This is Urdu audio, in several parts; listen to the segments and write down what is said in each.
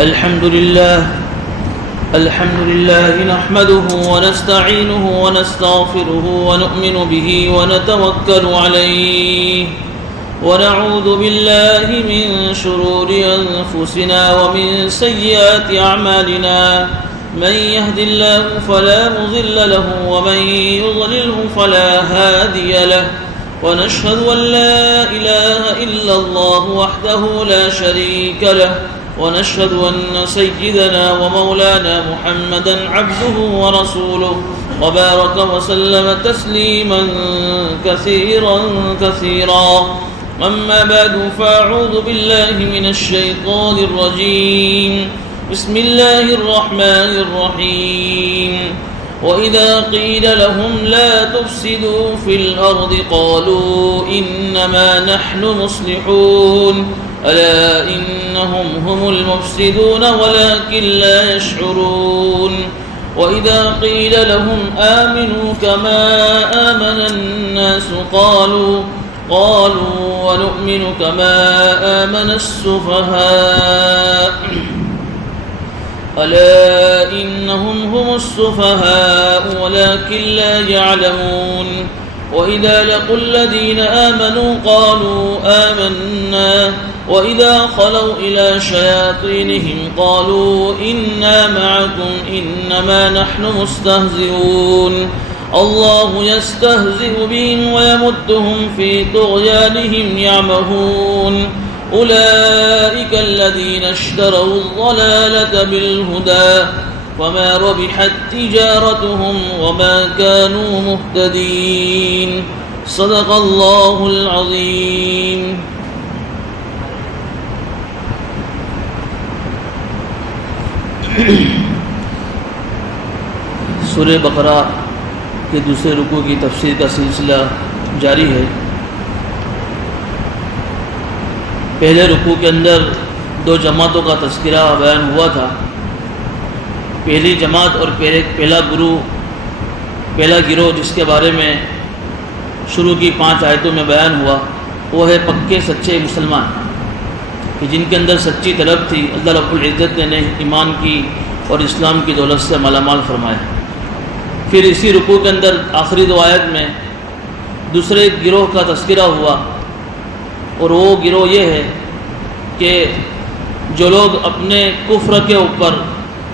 الحمد لله نحمده ونستعينه ونستغفره ونؤمن به ونتوكل عليه ونعوذ بالله من شرور أنفسنا ومن سيئات أعمالنا من يهد الله فلا مضل له ومن يضلله فلا هادي له ونشهد أن لا إله إلا الله وحده لا شريك له ونشهد أن سيدنا ومولانا محمدا عبده ورسوله وبارك وسلم تسليما كثيرا أما بعد فأعوذ بالله من الشيطان الرجيم بسم الله الرحمن الرحيم وإذا قيل لهم لا تفسدوا في الأرض قالوا إنما نحن مصلحون ألا إنهم هم المفسدون ولكن لا يشعرون وإذا قيل لهم آمنوا كما آمن الناس قالوا ونؤمن كما آمن السفهاء ألا إنهم هم السفهاء ولكن لا يعلمون وإذا لقوا الذين آمنوا قالوا آمنا وإذا خلوا إلى شياطينهم قالوا إنا معكم إنما نحن مستهزئون الله يستهزئ بهم ويمدهم في طغيانهم يعمهون أولئك الذين اشتروا الضلالة بالهدى وما ربحت تجارتهم وما كانوا مهتدين صدق الله العظيم. سورہ بقرہ کے دوسرے رکوع کی تفسیر کا سلسلہ جاری ہے. پہلے رکوع کے اندر دو جماعتوں کا تذکرہ بیان ہوا تھا. پہلی جماعت اور پہلا گروہ جس کے بارے میں شروع کی 5 آیتوں میں بیان ہوا وہ ہے پکے سچے مسلمان کہ جن کے اندر سچی طلب تھی. اللہ رب العزت نے ایمان کی اور اسلام کی دولت سے مالا مال فرمایا. پھر اسی رکوع کے اندر آخری 2 آیت میں دوسرے گروہ کا تذکرہ ہوا اور وہ گروہ یہ ہے کہ جو لوگ اپنے کفر کے اوپر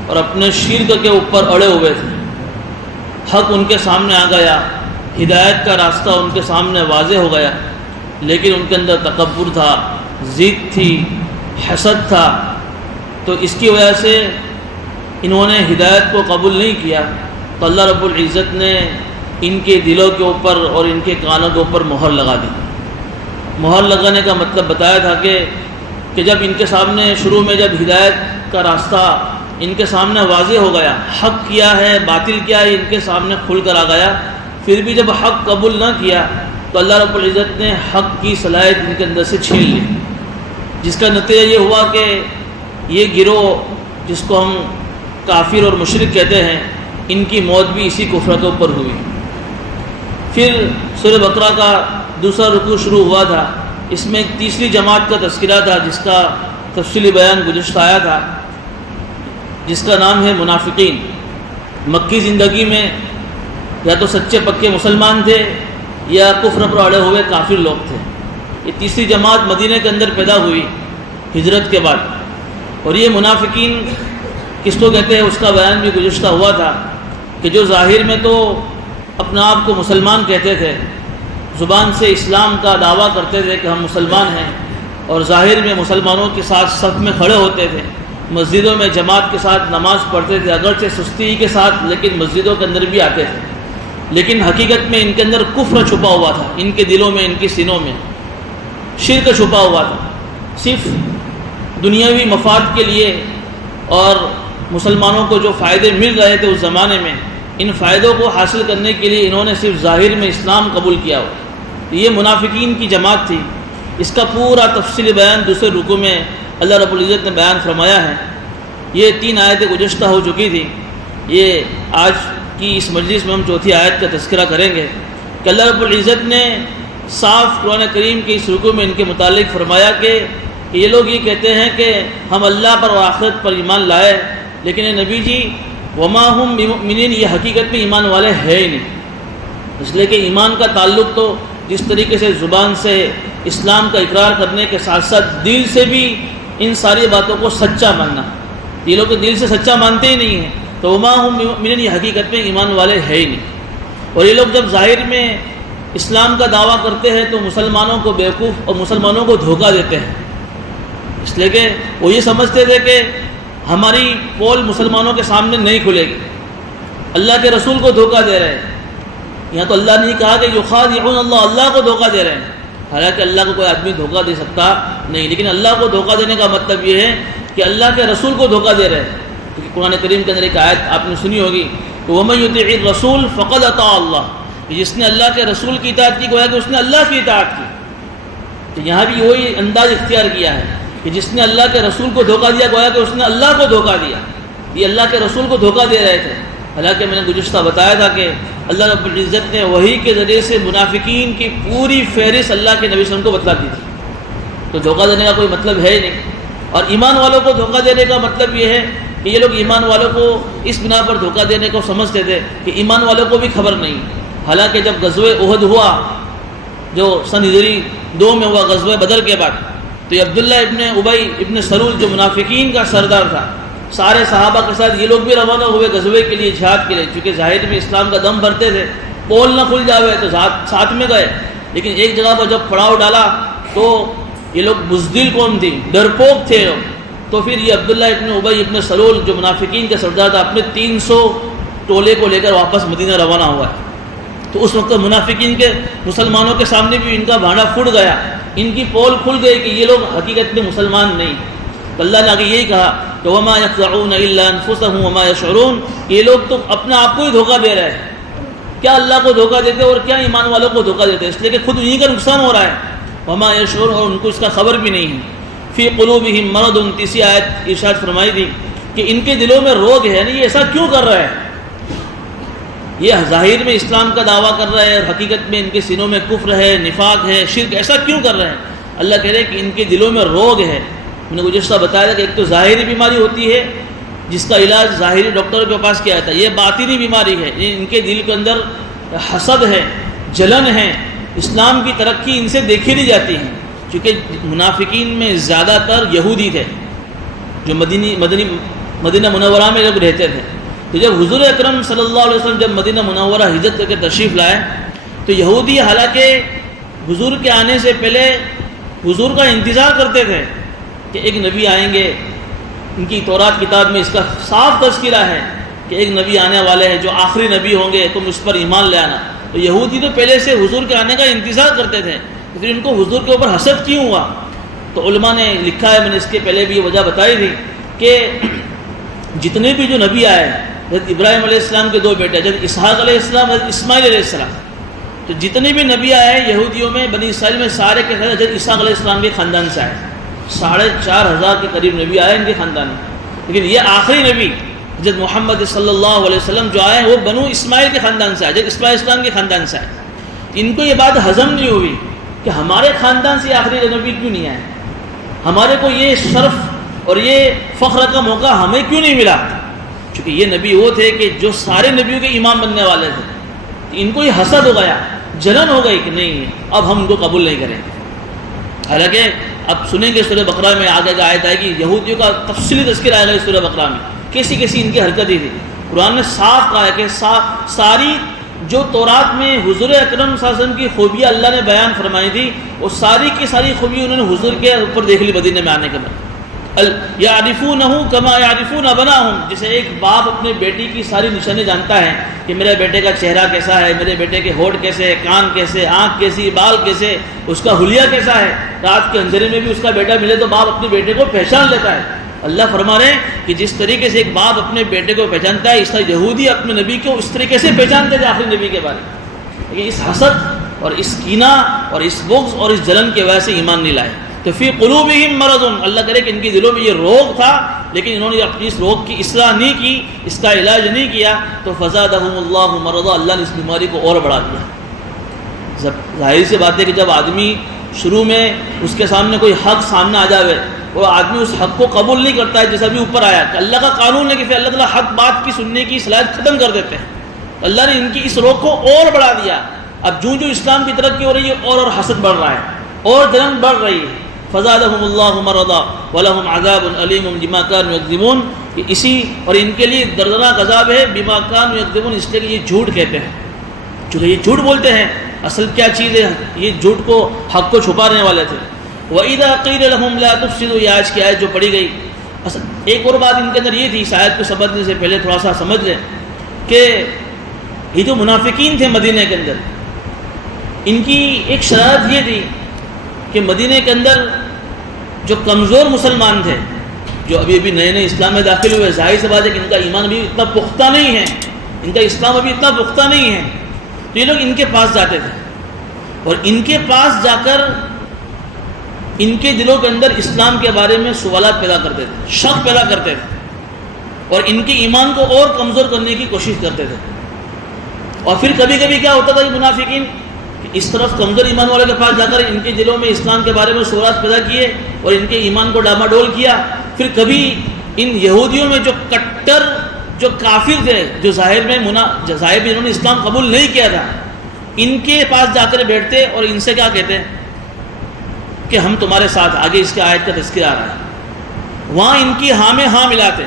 اور اپنے شرک کے اوپر اڑے ہوئے تھے. حق ان کے سامنے آ گیا, ہدایت کا راستہ ان کے سامنے واضح ہو گیا, لیکن ان کے اندر تکبر تھا, ضد تھی, حسد تھا. تو اس کی وجہ سے انہوں نے ہدایت کو قبول نہیں کیا. تو اللہ رب العزت نے ان کے دلوں کے اوپر اور ان کے کانوں کے اوپر مہر لگا دی. مہر لگانے کا مطلب بتایا تھا کہ جب ان کے سامنے شروع میں جب ہدایت کا راستہ ان کے سامنے واضح ہو گیا, حق کیا ہے باطل کیا ہے ان کے سامنے کھل کر آ گیا, پھر بھی جب حق قبول نہ کیا تو اللہ رب العزت نے حق کی صلاحیت ان کے اندر سے چھین لی, جس کا نتیجہ یہ ہوا کہ یہ گروہ جس کو ہم کافر اور مشرک کہتے ہیں ان کی موت بھی اسی کفر کے اوپر ہوئی. پھر سورہ بقرہ کا دوسرا رکوع شروع ہوا تھا. اس میں ایک تیسری جماعت کا تذکرہ تھا جس کا تفصیلی بیان گزشتہ آیا تھا, جس کا نام ہے منافقین. مکی زندگی میں یا تو سچے پکے مسلمان تھے یا کفر پر اڑے ہوئے کافر لوگ تھے. یہ تیسری جماعت مدینہ کے اندر پیدا ہوئی ہجرت کے بعد. اور یہ منافقین کس کو کہتے ہیں اس کا بیان بھی گزشتہ ہوا تھا کہ جو ظاہر میں تو اپنا آپ کو مسلمان کہتے تھے, زبان سے اسلام کا دعویٰ کرتے تھے کہ ہم مسلمان ہیں, اور ظاہر میں مسلمانوں کے ساتھ صف میں کھڑے ہوتے تھے, مسجدوں میں جماعت کے ساتھ نماز پڑھتے تھے, اگرچہ سستی کے ساتھ لیکن مسجدوں کے اندر بھی آتے تھے. لیکن حقیقت میں ان کے اندر کفر چھپا ہوا تھا, ان کے دلوں میں ان کی سینوں میں شرک چھپا ہوا تھا. صرف دنیاوی مفاد کے لیے اور مسلمانوں کو جو فائدے مل رہے تھے اس زمانے میں, ان فائدوں کو حاصل کرنے کے لیے انہوں نے صرف ظاہر میں اسلام قبول کیا ہو. یہ منافقین کی جماعت تھی. اس کا پورا تفصیلی بیان دوسرے رکوع میں اللہ رب العزت نے بیان فرمایا ہے. یہ 3 آیتیں گزشتہ ہو چکی تھی. یہ آج کی اس مجلس میں ہم چوتھی آیت کا تذکرہ کریں گے کہ اللہ رب العزت نے صاف قرآن کریم کے اس رکوع میں ان کے متعلق فرمایا کہ کہ یہ لوگ یہ کہتے ہیں کہ ہم اللہ پر اور آخرت پر ایمان لائے، لیکن اے نبی جی وما ہم بمؤمنین، یہ حقیقت میں ایمان والے ہے ہی نہیں، اس لیے کہ ایمان کا تعلق تو جس طریقے سے زبان سے اسلام کا اقرار کرنے کے ساتھ ساتھ دل سے بھی ان ساری باتوں کو سچا ماننا، یہ لوگ تو دل سے سچا مانتے ہی نہیں ہیں، تو وما ہم بمؤمنین یہ حقیقت میں ایمان والے ہے ہی نہیں۔ اور یہ لوگ جب ظاہر میں اسلام کا دعویٰ کرتے ہیں تو مسلمانوں کو بیوقوف اور مسلمانوں کو دھوکہ دیتے ہیں، اس لیے کہ وہ یہ سمجھتے تھے کہ ہماری پول مسلمانوں کے سامنے نہیں کھلے گی، اللہ کے رسول کو دھوکہ دے رہے ہیں۔ یہاں تو اللہ نے کہا کہ یخادعون اللہ، اللہ کو دھوکہ دے رہے ہیں، حالانکہ اللہ کو کوئی آدمی دھوکہ دے سکتا نہیں، لیکن اللہ کو دھوکہ دینے کا مطلب یہ ہے کہ اللہ کے رسول کو دھوکہ دے رہے ہیں، کیونکہ قرآن کریم کے اندر ایک آیت آپ نے سنی ہوگی کہ وَمَن يُطِعِ الرَّسُولَ فَقَدْ أَطَاعَ اللَّهَ، جس نے اللہ کے رسول کی اطاعت کی گویا کہ اس نے اللہ کی اطاعت کی۔ تو یہاں بھی وہی انداز اختیار کیا ہے کہ جس نے اللہ کے رسول کو دھوکہ دیا گویا کہ اس نے اللہ کو دھوکہ دیا، یہ اللہ کے رسول کو دھوکہ دے رہے تھے۔ حالانکہ میں نے گزشتہ بتایا تھا کہ اللہ رب العزت نے وحی کے ذریعے سے منافقین کی پوری فہرست اللہ کے نبی صلی اللہ علیہ وسلم کو بتلا دی تھی، تو دھوکہ دینے کا کوئی مطلب ہے ہی نہیں۔ اور ایمان والوں کو دھوکہ دینے کا مطلب یہ ہے کہ یہ لوگ ایمان والوں کو اس بنا پر دھوکہ دینے کو سمجھتے تھے کہ ایمان والوں کو بھی خبر نہیں، حالانکہ جب غزوہ احد ہوا جو سن ہجری 2 میں ہوا غزوہ بدر کے بعد، تو یہ عبداللہ ابن ابی ابن سلول جو منافقین کا سردار تھا، سارے صحابہ کے ساتھ یہ لوگ بھی روانہ ہوئے غزوے کے لیے، جہاد کے لیے، چونکہ ظاہر میں اسلام کا دم بھرتے تھے، پول نہ کھل جاوے تو ساتھ میں گئے، لیکن ایک جگہ پر جب پڑاؤ ڈالا تو یہ لوگ بزدل قوم تھی، ڈرپوک تھے لوگ، تو پھر یہ عبداللہ ابن ابی ابن سلول جو منافقین کا سردار تھا اپنے 300 ٹولے کو لے کر واپس مدینہ روانہ ہوا ہے۔ تو اس وقت منافقین کے مسلمانوں کے سامنے بھی ان کا بھانڈا پھٹ گیا، ان کی پول کھل گئی کہ یہ لوگ حقیقت میں مسلمان نہیں۔ تو اللہ نے آگے یہی کہا کہ وما یخدعون الا انفسهم وما یشعرون، یہ لوگ تو اپنے آپ کو ہی دھوکہ دے رہے ہیں، کیا اللہ کو دھوکہ دیتے اور کیا ایمان والوں کو دھوکہ دیتے، اس لیے کہ خود انہیں کا نقصان ہو رہا ہے، وما یشعرون، اور ان کو اس کا خبر بھی نہیں ہے۔ فی قلوبہم مرض، 29 آیت ارشاد فرمائی تھی کہ ان کے دلوں میں روگ ہے، یعنی یہ ایسا کیوں کر رہے ہیں، یہ ظاہر میں اسلام کا دعویٰ کر رہے ہیں اور حقیقت میں ان کے سینوں میں کفر ہے، نفاق ہے، شرک، ایسا کیوں کر رہے ہیں؟ اللہ کہہ رہے ہیں کہ ان کے دلوں میں روگ ہے۔ میں نے گزشتہ بتایا تھا کہ ایک تو ظاہری بیماری ہوتی ہے جس کا علاج ظاہری ڈاکٹر کے پاس کیا جاتا ہے، یہ باطنی بیماری ہے، ان کے دل کے اندر حسد ہے، جلن ہے، اسلام کی ترقی ان سے دیکھی نہیں جاتی ہے، چونکہ منافقین میں زیادہ تر یہودی تھے جو مدینہ منورہ میں لوگ رہتے تھے۔ تو جب حضور اکرم صلی اللہ علیہ وسلم جب مدینہ منورہ ہجرت کر کے تشریف لائے تو یہودی حالانکہ حضور کے آنے سے پہلے حضور کا انتظار کرتے تھے کہ ایک نبی آئیں گے، ان کی تورات کتاب میں اس کا صاف تذکرہ ہے کہ ایک نبی آنے والے ہیں جو آخری نبی ہوں گے، تم اس پر ایمان لے آنا۔ تو یہودی تو پہلے سے حضور کے آنے کا انتظار کرتے تھے، تو پھر ان کو حضور کے اوپر حسد کیوں ہوا؟ تو علماء نے لکھا ہے، میں نے اس کے پہلے بھی یہ وجہ بتائی تھی کہ جتنے بھی جو نبی آئے، حضرت ابراہیم علیہ السلام کے 2 بیٹے، حضرت اسحاق علیہ السلام، حضرت اسماعیل علیہ السلام، تو جتنے بھی نبی آئے یہودیوں میں، بنی اسرائیل میں، سارے کے سارے حضرت اسحاق علیہ السلام کے خاندان سے آئے، 4,500 کے قریب نبی آئے ان کے خاندان میں، لیکن یہ آخری نبی حضرت محمد صلی اللہ علیہ وسلم جو آئے وہ بنو اسماعیل کے خاندان سے آئے، حضرت اسماعیل اسلام کے خاندان سے آئے۔ ان کو یہ بات ہضم نہیں ہوئی کہ ہمارے خاندان سے آخری نبی کیوں نہیں آئے، ہمارے کو یہ شرف اور یہ فخر کا موقع ہمیں کیوں نہیں ملا، چونکہ یہ نبی وہ تھے کہ جو سارے نبیوں کے امام بننے والے تھے۔ ان کو یہ حسد ہو گیا، جلن ہو گئی کہ نہیں اب ہم ان کو قبول نہیں کریں گے۔ حالانکہ اب سنیں گے سورہ بقرہ میں آگے کا آیت آئے گی، یہودیوں کا تفصیلی تذکرہ آئے گا اس سورہ بقرہ میں، کیسی کیسی ان کی حرکتیں تھی۔ قرآن نے صاف کہا ہے کہ ساری جو تورات میں حضور اکرم صلی اللہ علیہ وسلم کی خوبیاں اللہ نے بیان فرمائی تھی، وہ ساری کی ساری خوبی انہوں نے حضور کے اوپر دیکھ لی مدینے میں آنے کے بعد۔ یعرفونہ کما یعرفون ابناہم، جسے ایک باپ اپنے بیٹی کی ساری نشانیں جانتا ہے کہ میرے بیٹے کا چہرہ کیسا ہے، میرے بیٹے کے ہونٹ کیسے، کان کیسے، آنکھ کیسی، بال کیسے، اس کا حلیہ کیسا ہے، رات کے اندھیرے میں بھی اس کا بیٹا ملے تو باپ اپنے بیٹے کو پہچان لیتا ہے۔ اللہ فرما رہے ہیں کہ جس طریقے سے ایک باپ اپنے بیٹے کو پہچانتا ہے، اس طرح یہودی اپنے نبی کو اس طریقے سے پہچانتے تھے آخری نبی کے بارے میں، لیکن اس حسد اور اس کینہ اور اس بغض اور اس جلن کی وجہ سے ایمان نہیں لائے۔ تو فی قلوبہم مرض، اللہ کرے کہ ان کے دلوں میں یہ روگ تھا، لیکن انہوں نے اپنی اس روگ کی اصلاح نہیں کی، اس کا علاج نہیں کیا، تو فزادہم اللہ مرضا، اللہ نے اس بیماری کو اور بڑھا دیا۔ ظاہر سی بات ہے کہ جب آدمی شروع میں اس کے سامنے کوئی حق سامنے آ جاوے وہ آدمی اس حق کو قبول نہیں کرتا ہے، جیسا بھی اوپر آیا کہ اللہ کا قانون ہے کہ پھر اللہ تعالیٰ حق بات کی سننے کی صلاحیت ختم کر دیتے ہیں. اللہ نے ان کی اس روک کو اور بڑھا دیا. اب جو اسلام کی ترقی ہو رہی ہے اور حسد بڑھ رہا ہے اور جنگ بڑھ رہی ہے. فزادہم اللہ مرضا ولہم عذاب علیم بما کانوا یکذبون. کہ اسی اور ان کے لیے دردناک عذاب ہے بما کانوا یکذبون، اس لیے کہ یہ جھوٹ کہتے ہیں، چونکہ یہ جھوٹ بولتے ہیں. اصل کیا چیز ہے؟ یہ جھوٹ کو حق کو چھپانے والے تھے. وَإِذَا قِيلَ لَهُمْ لَا تُفْسِدُوا، یہ آج کی آیت جو پڑھی گئی. اصل ایک اور بات ان کے اندر یہ تھی، اس آیت کو سمجھنے سے پہلے تھوڑا سا سمجھ لیں کہ یہ جو منافقین تھے مدینہ کے اندر، ان کی ایک شرارت یہ تھی کہ مدینہ کے اندر جو کمزور مسلمان تھے، جو ابھی نئے نئے اسلام میں داخل ہوئے، ظاہر سی بات ہے کہ ان کا ایمان ابھی اتنا پختہ نہیں ہے، ان کا اسلام ابھی اتنا پختہ نہیں ہے، تو یہ لوگ ان کے پاس جاتے تھے اور ان کے پاس جا کر ان کے دلوں کے اندر اسلام کے بارے میں سوالات پیدا کرتے تھے، شک پیدا کرتے تھے اور ان کے ایمان کو اور کمزور کرنے کی کوشش کرتے تھے. اور پھر کبھی کبھی کیا ہوتا تھا کہ منافقین اس طرف کمزور ایمان والے کے پاس جا کر ان کے دلوں میں اسلام کے بارے میں سوالات پیدا کیے اور ان کے ایمان کو ڈاماڈول کیا. پھر کبھی ان یہودیوں میں جو کٹر جو کافر تھے، جو ظاہر میں انہوں نے اسلام قبول نہیں کیا تھا، ان کے پاس جا کر بیٹھتے اور ان سے کیا کہتے ہیں کہ ہم تمہارے ساتھ. آگے اس کے آیت کا تذکرہ آ رہا ہے. وہاں ان کی ہاں میں ہاں ملاتے،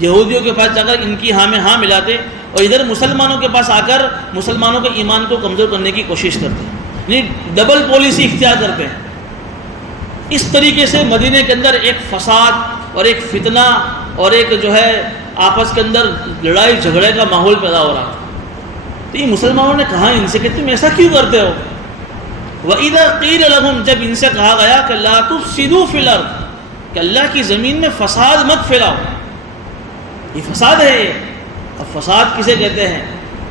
یہودیوں کے پاس جا کر ان کی ہاں میں ہاں ملاتے اور ادھر مسلمانوں کے پاس آ کر مسلمانوں کے ایمان کو کمزور کرنے کی کوشش کرتے ہیں، یعنی ڈبل پالیسی اختیار کرتے ہیں. اس طریقے سے مدینے کے اندر ایک فساد اور ایک فتنہ اور ایک جو ہے آپس کے اندر لڑائی جھگڑے کا ماحول پیدا ہو رہا تھا. تو یہ مسلمانوں نے کہا ان سے کہ تم ایسا کیوں کرتے ہو؟ وَإِذَا قِيلَ لَهُمْ، جب ان سے کہا گیا کہ لَا تُفْسِدُوا فِي الْأَرْضِ، کہ اللہ کی زمین میں فساد مت پھیلاؤ. یہ فساد ہے. اب فساد کسے کہتے ہیں؟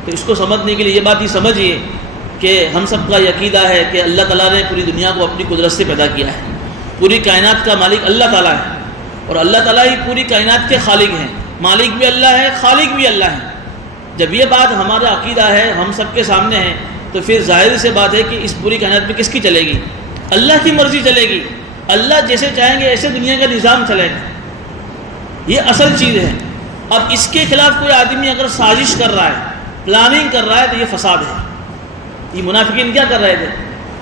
تو اس کو سمجھنے کے لیے یہ بات ہی سمجھیے کہ ہم سب کا یہ عقیدہ ہے کہ اللہ تعالیٰ نے پوری دنیا کو اپنی قدرت سے پیدا کیا ہے. پوری کائنات کا مالک اللہ تعالیٰ ہے اور اللہ تعالیٰ ہی پوری کائنات کے خالق ہیں. مالک بھی اللہ ہے، خالق بھی اللہ ہے. جب یہ بات ہمارا عقیدہ ہے، ہم سب کے سامنے ہے، تو پھر ظاہر سے بات ہے کہ اس پوری کائنات میں کس کی چلے گی؟ اللہ کی مرضی چلے گی. اللہ جیسے چاہیں گے ایسے دنیا کا نظام چلے گا. یہ اصل چیز ہے. اب اس کے خلاف کوئی آدمی اگر سازش کر رہا ہے، پلاننگ کر رہا ہے، تو یہ فساد ہے. یہ منافقین کیا کر رہے تھے؟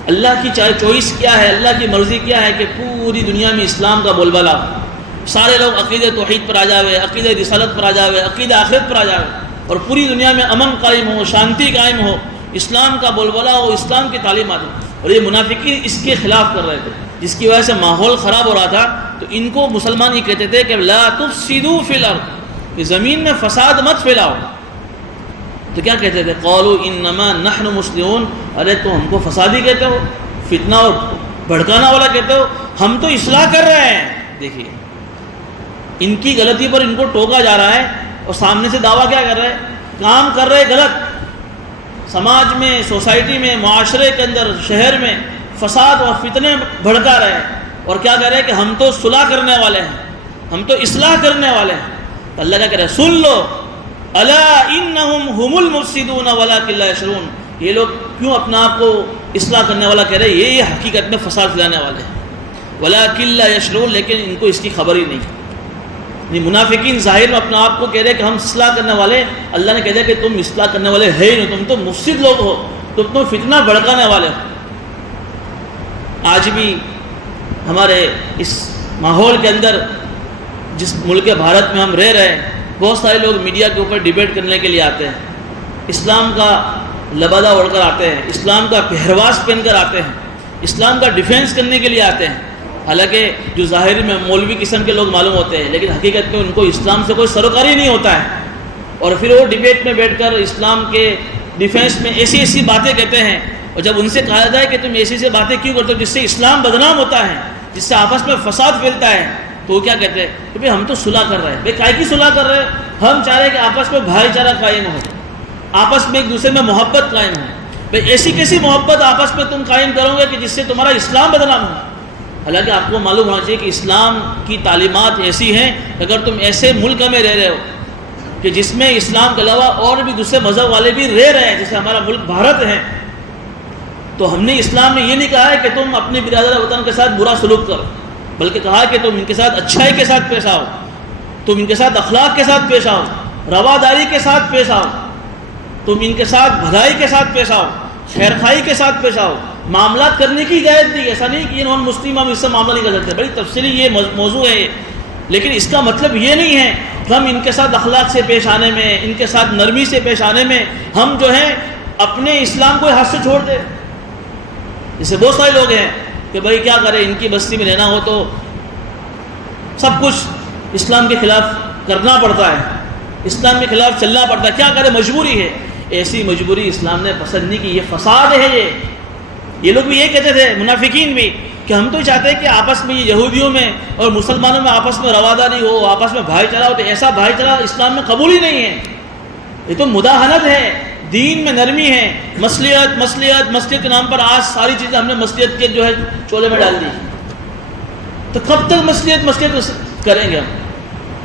اللہ کی چوائس کیا ہے، اللہ کی مرضی کیا ہے کہ پوری دنیا میں اسلام کا بول بالا ہو، سارے لوگ عقیدہ توحید پر آ جاوے، عقیدہ رسالت پر آ جاوے، عقیدہ آخرت پر آ جاوے اور پوری دنیا میں امن قائم ہو، شانتی قائم ہو، اسلام کا بول بالا ہو، اسلام کی تعلیمات ہو. اور یہ منافقین اس کے خلاف کر رہے تھے، جس کی وجہ سے ماحول خراب ہو رہا تھا. تو ان کو مسلمان یہ کہتے تھے کہ لا تفسدوا فی الارض، کہ زمین میں فساد مت پھیلاؤ. تو کیا کہتے تھے؟ قالوا انما نحن مسلمون، ارے تو ہم کو فسادی کہتے ہو، فتنہ اور بھڑکانا والا کہتے ہو، ہم تو اصلاح کر رہے ہیں. دیکھیے ان کی غلطی پر ان کو ٹوکا جا رہا ہے اور سامنے سے دعویٰ کیا کر رہے ہیں؟ کام کر رہے غلط. سماج میں، سوسائٹی میں، معاشرے کے اندر، شہر میں فساد اور فتنے بھڑکا رہے ہیں اور کیا کہہ رہے ہیں کہ ہم تو صلح کرنے والے ہیں، ہم تو اصلاح کرنے والے ہیں. تو اللہ کیا کہہ رہے ہیں؟ سن لو، الا انہم هم المفسدون ولکن لا یشعرون. یہ لوگ کیوں اپنا آپ کو اصلاح کرنے والا کہہ رہے ہیں؟ یہ حقیقت میں فساد پھیلانے والے ہیں. ولکن لا یشعرون، لیکن ان کو اس کی خبر ہی نہیں. منافقین ظاہر میں اپنا آپ کو کہہ رہے کہ ہم اصلاح کرنے والے، اللہ نے کہہ دیا کہ تم اصلاح کرنے والے ہے ہی نہیں، تم تو مفسد لوگ ہو، تم تو فتنہ بھڑکانے والے ہو. آج بھی ہمارے اس ماحول کے اندر، جس ملک بھارت میں ہم رہ رہے ہیں، بہت سارے لوگ میڈیا کے اوپر ڈیبیٹ کرنے کے لیے آتے ہیں، اسلام کا لبادہ اوڑھ کر آتے ہیں، اسلام کا پہرواز پہن کر آتے ہیں، اسلام کا ڈیفینس کرنے کے لیے آتے ہیں. حالانکہ جو ظاہر میں مولوی قسم کے لوگ معلوم ہوتے ہیں، لیکن حقیقت میں ان کو اسلام سے کوئی سروکار ہی نہیں ہوتا ہے. اور پھر وہ ڈیبیٹ میں بیٹھ کر اسلام کے ڈیفینس میں ایسی ایسی باتیں کہتے ہیں. اور جب ان سے کہا جائے کہ تم ایسی ایسی باتیں کیوں کرتے ہو جس سے اسلام بدنام ہوتا ہے، جس سے آپس میں فساد پھیلتا ہے، تو وہ کیا کہتے ہیں کہ بھائی ہم تو صلح کر رہے ہیں. بھائی کائے کی صلح کر رہے ہیں؟ ہم چاہ رہے ہیں کہ آپس میں بھائی چارہ قائم ہو، آپس میں ایک دوسرے میں محبت قائم ہو. بھائی ایسی کیسی محبت آپس میں تم قائم کرو گے کہ جس سے تمہارا اسلام بدنام ہو؟ حالانکہ آپ کو معلوم ہونا چاہیے کہ اسلام کی تعلیمات ایسی ہیں کہ اگر تم ایسے ملک میں رہ رہے ہو کہ جس میں اسلام کے علاوہ اور بھی دوسرے مذہب والے بھی رہ رہے ہیں، جیسے ہمارا ملک بھارت ہے، تو ہم نے اسلام میں یہ نہیں کہا ہے کہ تم اپنے برادر وطن کے ساتھ برا سلوک کرو، بلکہ کہا کہ تم ان کے ساتھ اچھائی کے ساتھ پیش آؤ، تم ان کے ساتھ اخلاق کے ساتھ پیش آؤ، رواداری کے ساتھ پیش آؤ، تم ان کے ساتھ بھلائی کے ساتھ پیش آؤ، خیرخواہی کے ساتھ پیش آؤ، معاملات کرنے کی اجازت دی۔ ایسا نہیں کہ یہ نان مسلم ہم اس سے معاملہ نہیں کر سکتے، بڑی تفصیلی یہ موضوع ہے، لیکن اس کا مطلب یہ نہیں ہے کہ ہم ان کے ساتھ اخلاق سے پیش آنے میں، ان کے ساتھ نرمی سے پیش آنے میں ہم جو ہے اپنے اسلام کو ہاتھ سے چھوڑ دیں۔ جیسے بہت سارے لوگ ہیں کہ بھائی کیا کریں، ان کی بستی میں رہنا ہو تو سب کچھ اسلام کے خلاف کرنا پڑتا ہے، اسلام کے خلاف چلنا پڑتا ہے، کیا کرے، مجبوری ہے۔ ایسی مجبوری اسلام نے پسند نہیں کی، یہ فساد ہے۔ یہ لوگ بھی یہ کہتے تھے، منافقین بھی، کہ ہم تو چاہتے ہیں کہ آپس میں یہ یہودیوں میں اور مسلمانوں میں آپس میں رواداری ہو، آپس میں بھائی چارہ ہو، تو ایسا بھائی چارہ اسلام میں قبول ہی نہیں ہے، یہ تو مداہنت ہے۔ دین میں نرمی ہے، مسجد کے نام پر آج ساری چیزیں ہم نے مسجد کے جو ہے چولے میں ڈال دی، تو کب تک مسجد کریں گے ہم؟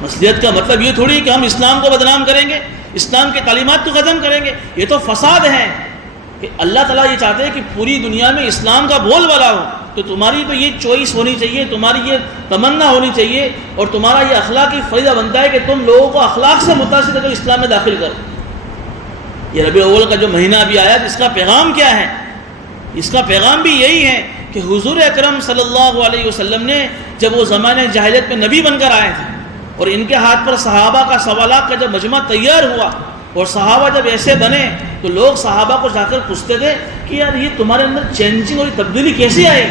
مسجد کا مطلب یہ تھوڑی کہ ہم اسلام کو بدنام کریں گے، اسلام کے تعلیمات کو ختم کریں گے، یہ تو فساد ہے۔ کہ اللہ تعالیٰ یہ چاہتے ہیں کہ پوری دنیا میں اسلام کا بول بالا ہو، تو تمہاری تو یہ چوائس ہونی چاہیے، تمہاری یہ تمنا ہونی چاہیے، اور تمہارا یہ اخلاقی فریضہ بنتا ہے کہ تم لوگوں کو اخلاق سے متاثر کر کے اسلام میں داخل کرو۔ یہ ربیع الاول کا جو مہینہ ابھی آیا، اس کا پیغام کیا ہے؟ اس کا پیغام بھی یہی ہے کہ حضور اکرم صلی اللہ علیہ وسلم نے جب وہ زمانے جاہلیت میں نبی بن کر آئے تھے، اور ان کے ہاتھ پر صحابہ کا سوالات کا جب مجمع تیار ہوا، اور صحابہ جب ایسے بنے تو لوگ صحابہ کو جا کر پوچھتے تھے کہ یار یہ تمہارے اندر چینجنگ اور تبدیلی کیسے آئی؟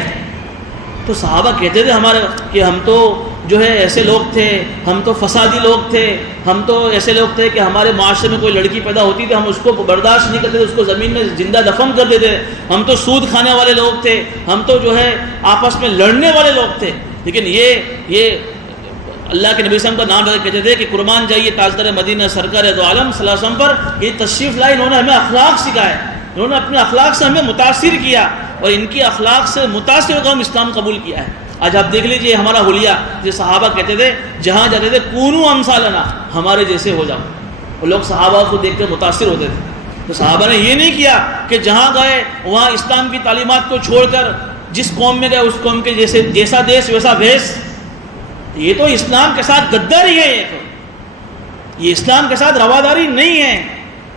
تو صحابہ کہتے تھے ہمارے کہ ہم تو جو ہے ایسے لوگ تھے، ہم تو فسادی لوگ تھے، ہم تو ایسے لوگ تھے کہ ہمارے معاشرے میں کوئی لڑکی پیدا ہوتی تھی ہم اس کو برداشت نہیں کرتے تھے، اس کو زمین میں زندہ دفن کر دیتے، ہم تو سود کھانے والے لوگ تھے، ہم تو جو ہے آپس میں لڑنے والے لوگ تھے۔ لیکن یہ اللہ کے نبی صلی اللہ علیہ وسلم کا نام لے کر کہتے تھے کہ قربان جائیے تاجدار مدینہ سرکار دو عالم صلی اللہ علیہ وسلم پر، یہ تشریف لائے، انہوں نے ہمیں اخلاق سکھائے، انہوں نے اپنے اخلاق سے ہمیں متاثر کیا، اور ان کی اخلاق سے متاثر ہو کر ہم اسلام قبول کیا ہے۔ آج آپ دیکھ لیجئے ہمارا حلیہ، جو صحابہ کہتے تھے جہاں جاتے تھے کونو امثالنا، ہمارے جیسے ہو جاؤ، اور لوگ صحابہ کو دیکھ کر متاثر ہوتے تھے۔ تو صحابہ نے یہ نہیں کیا کہ جہاں گئے وہاں اسلام کی تعلیمات کو چھوڑ کر جس قوم میں گئے اس قوم کے جیسا دیش ویسا بھیس۔ یہ تو اسلام کے ساتھ غداری ہے، یہ اسلام کے ساتھ رواداری نہیں ہے۔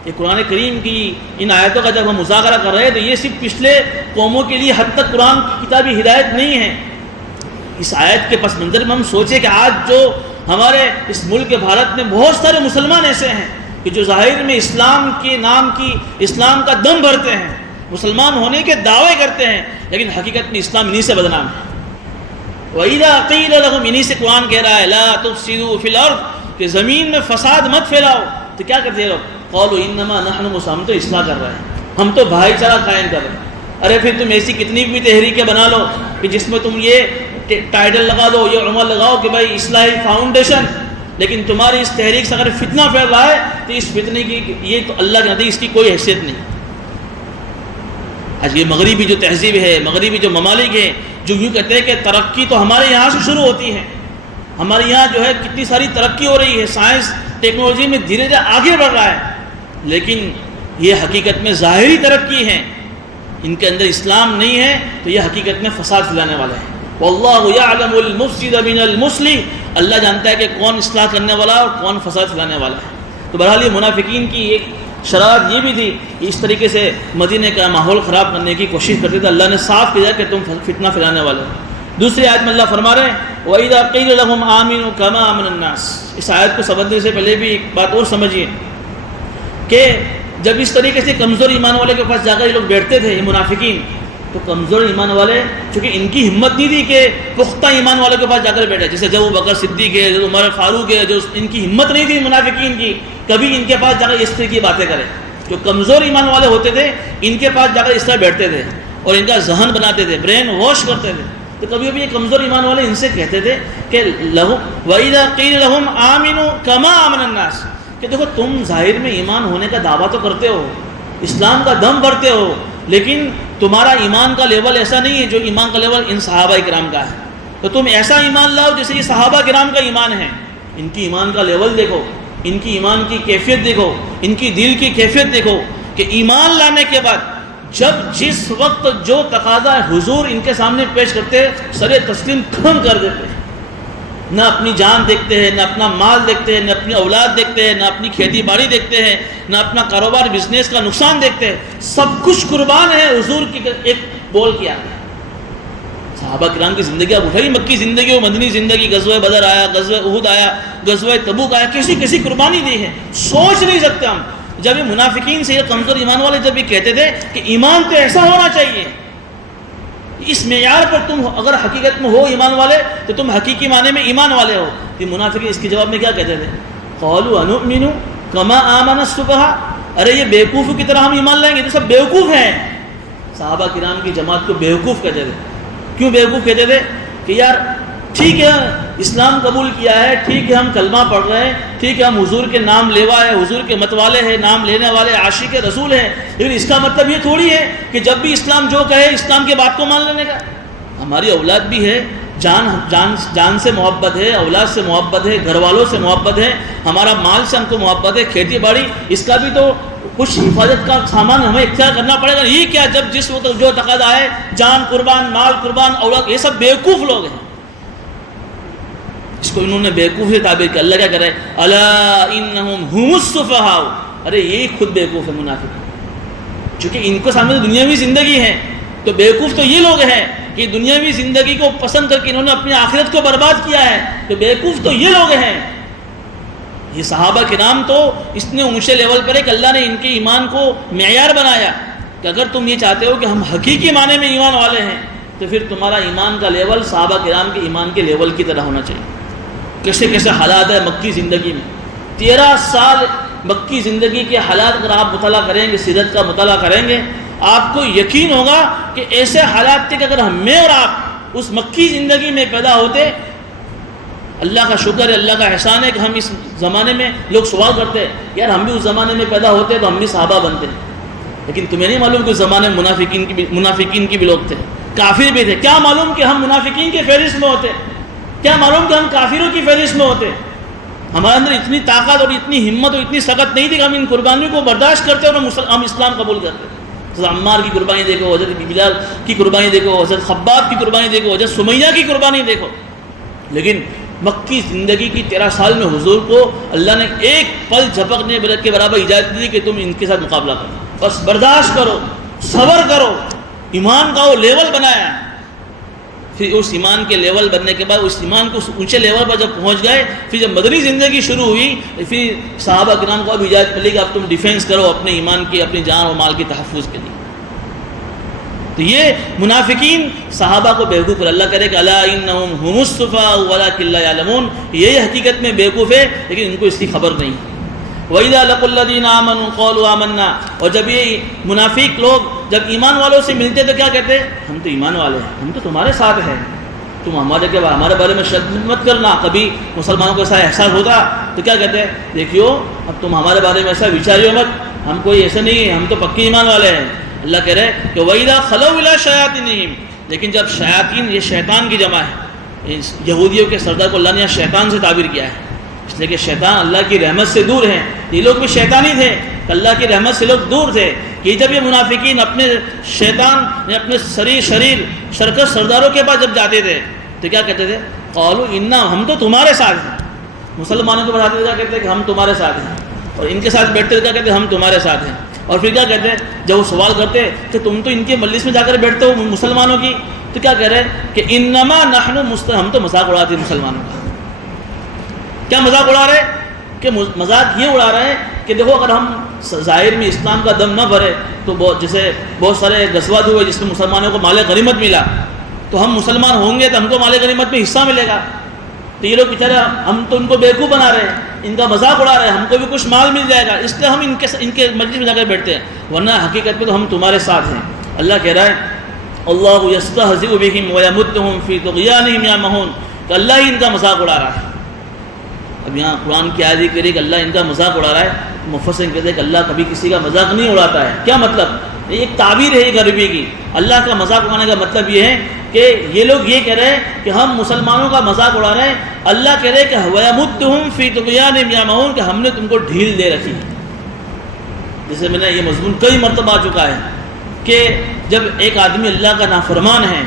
یہ قرآن کریم کی ان آیتوں کا جب ہم مذاکرہ کر رہے ہیں تو یہ صرف پچھلے قوموں کے لیے حد تک قرآن کی کتابی ہدایت نہیں ہے۔ اس آیت کے پس منظر میں ہم سوچیں کہ آج جو ہمارے اس ملک بھارت میں بہت سارے مسلمان ایسے ہیں کہ جو ظاہر میں اسلام کے نام کی اسلام کا دم بھرتے ہیں، مسلمان ہونے کے دعوے کرتے ہیں، لیکن حقیقت میں اسلام انہی سے بدنام ہے۔ وَإِذَا قِيلَ لَهُمْ، انہی سے قرآن کہہ رہا ہے لَا تُفْسِدُوا فِي الْأَرْضِ، کہ زمین میں فساد مت پھیلاؤ، تو کیا کرتے ہیں لوگ؟ قَالُوا إِنَّمَا نَحْنُ مُسْلِمُونَ، ہم تو اصلاح کر رہے ہیں، ہم تو بھائی چارہ قائم کر رہے ہیں۔ ارے پھر تم ایسی کتنی بھی تحریکیں بنا لو کہ جس میں تم یہ ٹائٹل لگا دو، یہ عنوان لگاؤ کہ بھائی اصلاحی فاؤنڈیشن، لیکن تمہاری اس تحریک سے اگر فتنہ پھیل رہا ہے تو اس فتنے کی یہ تو اللہ کے نزدیک اس کی کوئی حیثیت نہیں۔ آج یہ مغربی جو تہذیب ہے، مغربی جو ممالک ہیں، جو یوں کہتے ہیں کہ ترقی تو ہمارے یہاں سے شروع ہوتی ہے، ہمارے یہاں جو ہے کتنی ساری ترقی ہو رہی ہے، سائنس ٹیکنالوجی میں دھیرے دھیرے آگے بڑھ رہا ہے، لیکن یہ حقیقت میں ظاہری ترقی ہے، ان کے اندر اسلام نہیں ہے، تو یہ حقیقت میں فساد پھیلانے والا ہے۔ واللہ یعلم المفسد من المصلح، اللہ جانتا ہے کہ کون اصلاح کرنے والا اور کون فساد پھیلانے والا ہے۔ تو بہرحال یہ منافقین کی ایک شرارت یہ بھی تھی کہ اس طریقے سے مدینے کا ماحول خراب کرنے کی کوشش کرتے تھے۔ اللہ نے صاف کیا کہ تم فتنہ پھیلانے والے ہو۔ دوسری آیت میں اللہ فرما رہے ہیں وَإِذَا قِيلَ لَهُمْ آمِنُوا كَمَا آمَنَ النَّاسِ، اس آیت کو سمجھنے سے پہلے بھی ایک بات اور سمجھیے کہ جب اس طریقے سے کمزور ایمان والے کے پاس جا کر یہ لوگ بیٹھتے تھے، یہ منافقین، تو کمزور ایمان والے چونکہ ان کی ہمت نہیں تھی کہ پختہ ایمان والے کے پاس جا کر بیٹھے، جیسے جب بکر صدیق ہے، جو عمر فاروق ہے، جو ان کی ہمت نہیں تھی منافقین کی کبھی ان کے پاس جا کر اس طرح کی باتیں کریں۔ جو کمزور ایمان والے ہوتے تھے ان کے پاس جا کر اس طرح بیٹھتے تھے اور ان کا ذہن بناتے تھے، برین واش کرتے تھے۔ تو کبھی کبھی یہ کمزور ایمان والے ان سے کہتے تھے کہ وَإِذَا قِيلَ لَهُمْ آمِنُوا كَمَا آمَنَ النَّاسِ، کہ دیکھو تم ظاہر میں ایمان ہونے کا دعویٰ تو کرتے ہو، اسلام کا دم بھرتے ہو، لیکن تمہارا ایمان کا لیول ایسا نہیں ہے جو ایمان کا لیول ان صحابہ کرام کا ہے۔ تو تم ایسا ایمان لاؤ جیسے یہ صحابہ کرام کا ایمان ہے۔ ان کی ایمان کا لیول دیکھو، ان کی ایمان کی کیفیت دیکھو، ان کی دل کی کیفیت دیکھو کہ ایمان لانے کے بعد جب جس وقت جو تقاضا حضور ان کے سامنے پیش کرتے سر تسلیم کھم کر دیتے، نہ اپنی جان دیکھتے ہیں، نہ اپنا مال دیکھتے ہیں، نہ اپنی اولاد دیکھتے ہیں، نہ اپنی کھیتی باڑی دیکھتے ہیں، نہ اپنا کاروبار بزنس کا نقصان دیکھتے ہیں، سب کچھ قربان ہے حضور کی ایک بول کیا۔ صحابہ کرام کی زندگی آپ اٹھائی، مکی زندگی و مدنی زندگی، غزوہ بدر آیا، غزوہ احد آیا، غزوہ تبوک آیا، کیسی قربانی دی ہے، سوچ نہیں سکتے ہم۔ جب یہ منافقین سے یہ کمزور ایمان والے جب یہ کہتے تھے کہ ایمان تو ایسا ہونا چاہیے، اس معیار پر تم اگر حقیقت میں ہو ایمان والے تو تم حقیقی معنی میں ایمان والے ہو، یہ منافقین اس کے جواب میں کیا کہتے تھے؟ قالوا انؤمن کما آمن السفہاء، ارے یہ بیوقوفوں کی طرح ہم ایمان لائیں گے، تو سب بیوقوف ہیں۔ صحابہ کرام کی جماعت کو بیوقوف کہتے تھے۔ کیوں بیوقوف کہتے تھے؟ کہ یار ٹھیک ہے اسلام قبول کیا ہے، ٹھیک ہے ہم کلمہ پڑھ رہے ہیں، ٹھیک ہے ہم حضور کے نام لیوا ہے، حضور کے مت والے ہیں، نام لینے والے عاشق رسول ہیں، لیکن اس کا مطلب یہ تھوڑی ہے کہ جب بھی اسلام جو کہے اسلام کے بات کو مان لینے کا۔ ہماری اولاد بھی ہے، جان سے محبت ہے، اولاد سے محبت ہے، گھر والوں سے محبت ہے، ہمارا مال سے ہم کو محبت ہے، کھیتی باڑی اس کا بھی تو کچھ حفاظت کا سامان ہمیں اختیار کرنا پڑے گا۔ یہ کیا جب جس وقت جو تقاضا ہے جان قربان، مال قربان، اولاد، یہ سب بیوقوف لوگ ہیں۔ اس کو انہوں نے بیوقوف سے تعبیر کیا۔ اللہ کیا کر رہا ہے؟ الا انہم هم السفہاء، ارے یہ خود بیوقوف ہے منافق، چونکہ ان کو سامنے دنیاوی زندگی ہے، تو بیوقوف تو یہ لوگ ہیں کہ دنیاوی زندگی کو پسند کر کے انہوں نے اپنی آخرت کو برباد کیا ہے، تو بیوقوف تو یہ لوگ ہیں۔ یہ صحابہ کرام تو اتنے اونچے لیول پر ہے کہ اللہ نے ان کے ایمان کو معیار بنایا کہ اگر تم یہ چاہتے ہو کہ ہم حقیقی معنی میں ایمان والے ہیں تو پھر تمہارا ایمان کا لیول صحابہ کرام کے ایمان کے لیول کی طرح ہونا چاہیے۔ کیسے کیسے حالات ہے مکی زندگی میں، 13 سال مکی زندگی کے حالات اگر آپ مطالعہ کریں گے، سیرت کا مطالعہ کریں گے، آپ کو یقین ہوگا کہ ایسے حالات تھے کہ اگر میں اور آپ اس مکی زندگی میں پیدا ہوتے، اللہ کا شکر ہے، اللہ کا احسان ہے کہ ہم اس زمانے میں، لوگ سوال کرتے ہیں یار ہم بھی اس زمانے میں پیدا ہوتے تو ہم بھی صحابہ بنتے، لیکن تمہیں نہیں معلوم کہ اس زمانے میں منافقین کی بھی لوگ تھے، کافر بھی تھے۔ کیا معلوم کہ ہم منافقین کے فہرست میں ہوتے، کیا معلوم کہ ہم کافروں کی فہرست میں ہوتے۔ ہمارے اندر اتنی طاقت اور اتنی ہمت اور اتنی سخت نہیں تھی کہ ہم ان قربانیوں کو برداشت کرتے اور ہم اسلام قبول کرتے۔ حضرت عمار کی قربانی دیکھو، حضرت بلال کی قربانی دیکھو، حضرت خباب کی قربانی دیکھو، حضرت سمیہ کی قربانی دیکھو، لیکن مکی زندگی کی 13 سال میں حضور کو اللہ نے ایک پل جھپکنے کے برابر اجازت دی کہ تم ان کے ساتھ مقابلہ کرو، بس برداشت کرو، صبر کرو، ایمان کا وہ لیول بنایا۔ پھر اس ایمان کے لیول بننے کے بعد اس ایمان کو اس اونچے لیول پر جب پہنچ گئے، پھر جب مدنی زندگی شروع ہوئی، پھر صحابہ کرام کو اب اجازت ملی کہ اب تم ڈیفینس کرو اپنے ایمان کی، اپنی جان اور مال کے تحفظ کے لیے۔ تو یہ منافقین صحابہ کو بیوقوف، اللہ کرے کہ الا انہم هم السفہاء ولکن لا یعلمون، یہ حقیقت میں بیوقوف ہے لیکن ان کو اس کی خبر نہیں۔ وَإِذَا لَقُوا الَّذِينَ آمَنُوا قَالُوا آمَنَّا، اور جب یہ منافق لوگ جب ایمان والوں سے ملتے تو کیا کہتے؟ ہم تو ایمان والے ہیں، ہم تو تمہارے ساتھ ہیں، تم ہمارے بارے میں شک مت کرنا۔ کبھی مسلمانوں کو ایسا احساس ہوتا تو کیا کہتے ہیں؟ دیکھیو اب تم ہمارے بارے میں ایسا وچاریو مت، ہم کوئی ایسا نہیں ہے، ہم تو پکی ایمان والے ہیں۔ اللہ کہہ رہے کہ وَإِذَا خَلَوْا إِلَىٰ شَيَاطِینِهِمْ، لیکن جب شیاطین، یہ شیطان کی جمع ہے، یہودیوں کے سردار کو اللہ نے شیطان سے تعبیر کیا ہے، اس لیے کہ شیطان اللہ کی رحمت سے دور ہیں، یہ لوگ بھی شیطانی تھے، اللہ کی رحمت سے لوگ دور تھے۔ کہ جب یہ منافقین اپنے شیطان اپنے شرکت سرداروں کے پاس جب جاتے تھے تو کیا کہتے تھے؟ قالوا انا، ہم تو تمہارے ساتھ ہیں۔ مسلمانوں کو بتاتے تھے کیا کہتے ہیں کہ ہم تمہارے ساتھ ہیں، اور ان کے ساتھ بیٹھتے تھے کیا کہتے ہیں؟ ہم تمہارے ساتھ ہیں۔ اور پھر کیا کہتے ہیں جب وہ سوال کرتے کہ تم تو ان کے مجلس میں جا کر بیٹھتے ہو مسلمانوں کی، تو کیا کہہ رہے کہ انما نحن ہم تو مذاق اڑاتے ہیں مسلمانوں کا۔ کیا مذاق اڑا رہے؟ کہ مذاق یہ اڑا رہے ہیں کہ دیکھو اگر ہم ظاہر میں اسلام کا دم نہ بھرے تو جیسے بہت سارے غزوات ہوئے جس میں مسلمانوں کو مال غنیمت ملا، تو ہم مسلمان ہوں گے تو ہم کو مال غنیمت میں حصہ ملے گا، تو یہ لوگ بیچارے ہم تو ان کو بیوقوف بنا رہے ہیں، ان کا مذاق اڑا رہے ہیں، ہم کو بھی کچھ مال مل جائے گا، اس لیے ہم ان کے مجلس میں جا کر بیٹھتے ہیں، ورنہ حقیقت میں تو ہم تمہارے ساتھ ہیں۔ اللہ کہہ رہا ہے اللہ یستہزئ بہم ویمدہم فی طغیانہم یعمہون، کہ اللہ ہی ان کا مذاق اڑا رہا ہے۔ اب یہاں قرآن کی آیت ذکر ہے کہ اللہ ان کا مذاق اڑا رہا ہے، مفسرین کہتے ہیں کہ اللہ کبھی کسی کا مذاق نہیں اڑاتا ہے۔ کیا مطلب؟ یہ ایک تعبیر ہے ایک عربی کی، اللہ کا مذاق اڑانے کا مطلب یہ ہے کہ یہ لوگ یہ کہہ رہے ہیں کہ ہم مسلمانوں کا مذاق اڑا رہے ہیں، اللہ کہہ رہے کہ وَيَمُدُّهُمْ فِي طُغْيَانِهِمْ يَعْمَهُونَ، کہ ہم نے تم کو ڈھیل دے رکھی ہے۔ جیسے میں نے یہ مضمون کئی مرتبہ آ چکا ہے کہ جب ایک آدمی اللہ کا نافرمان ہے،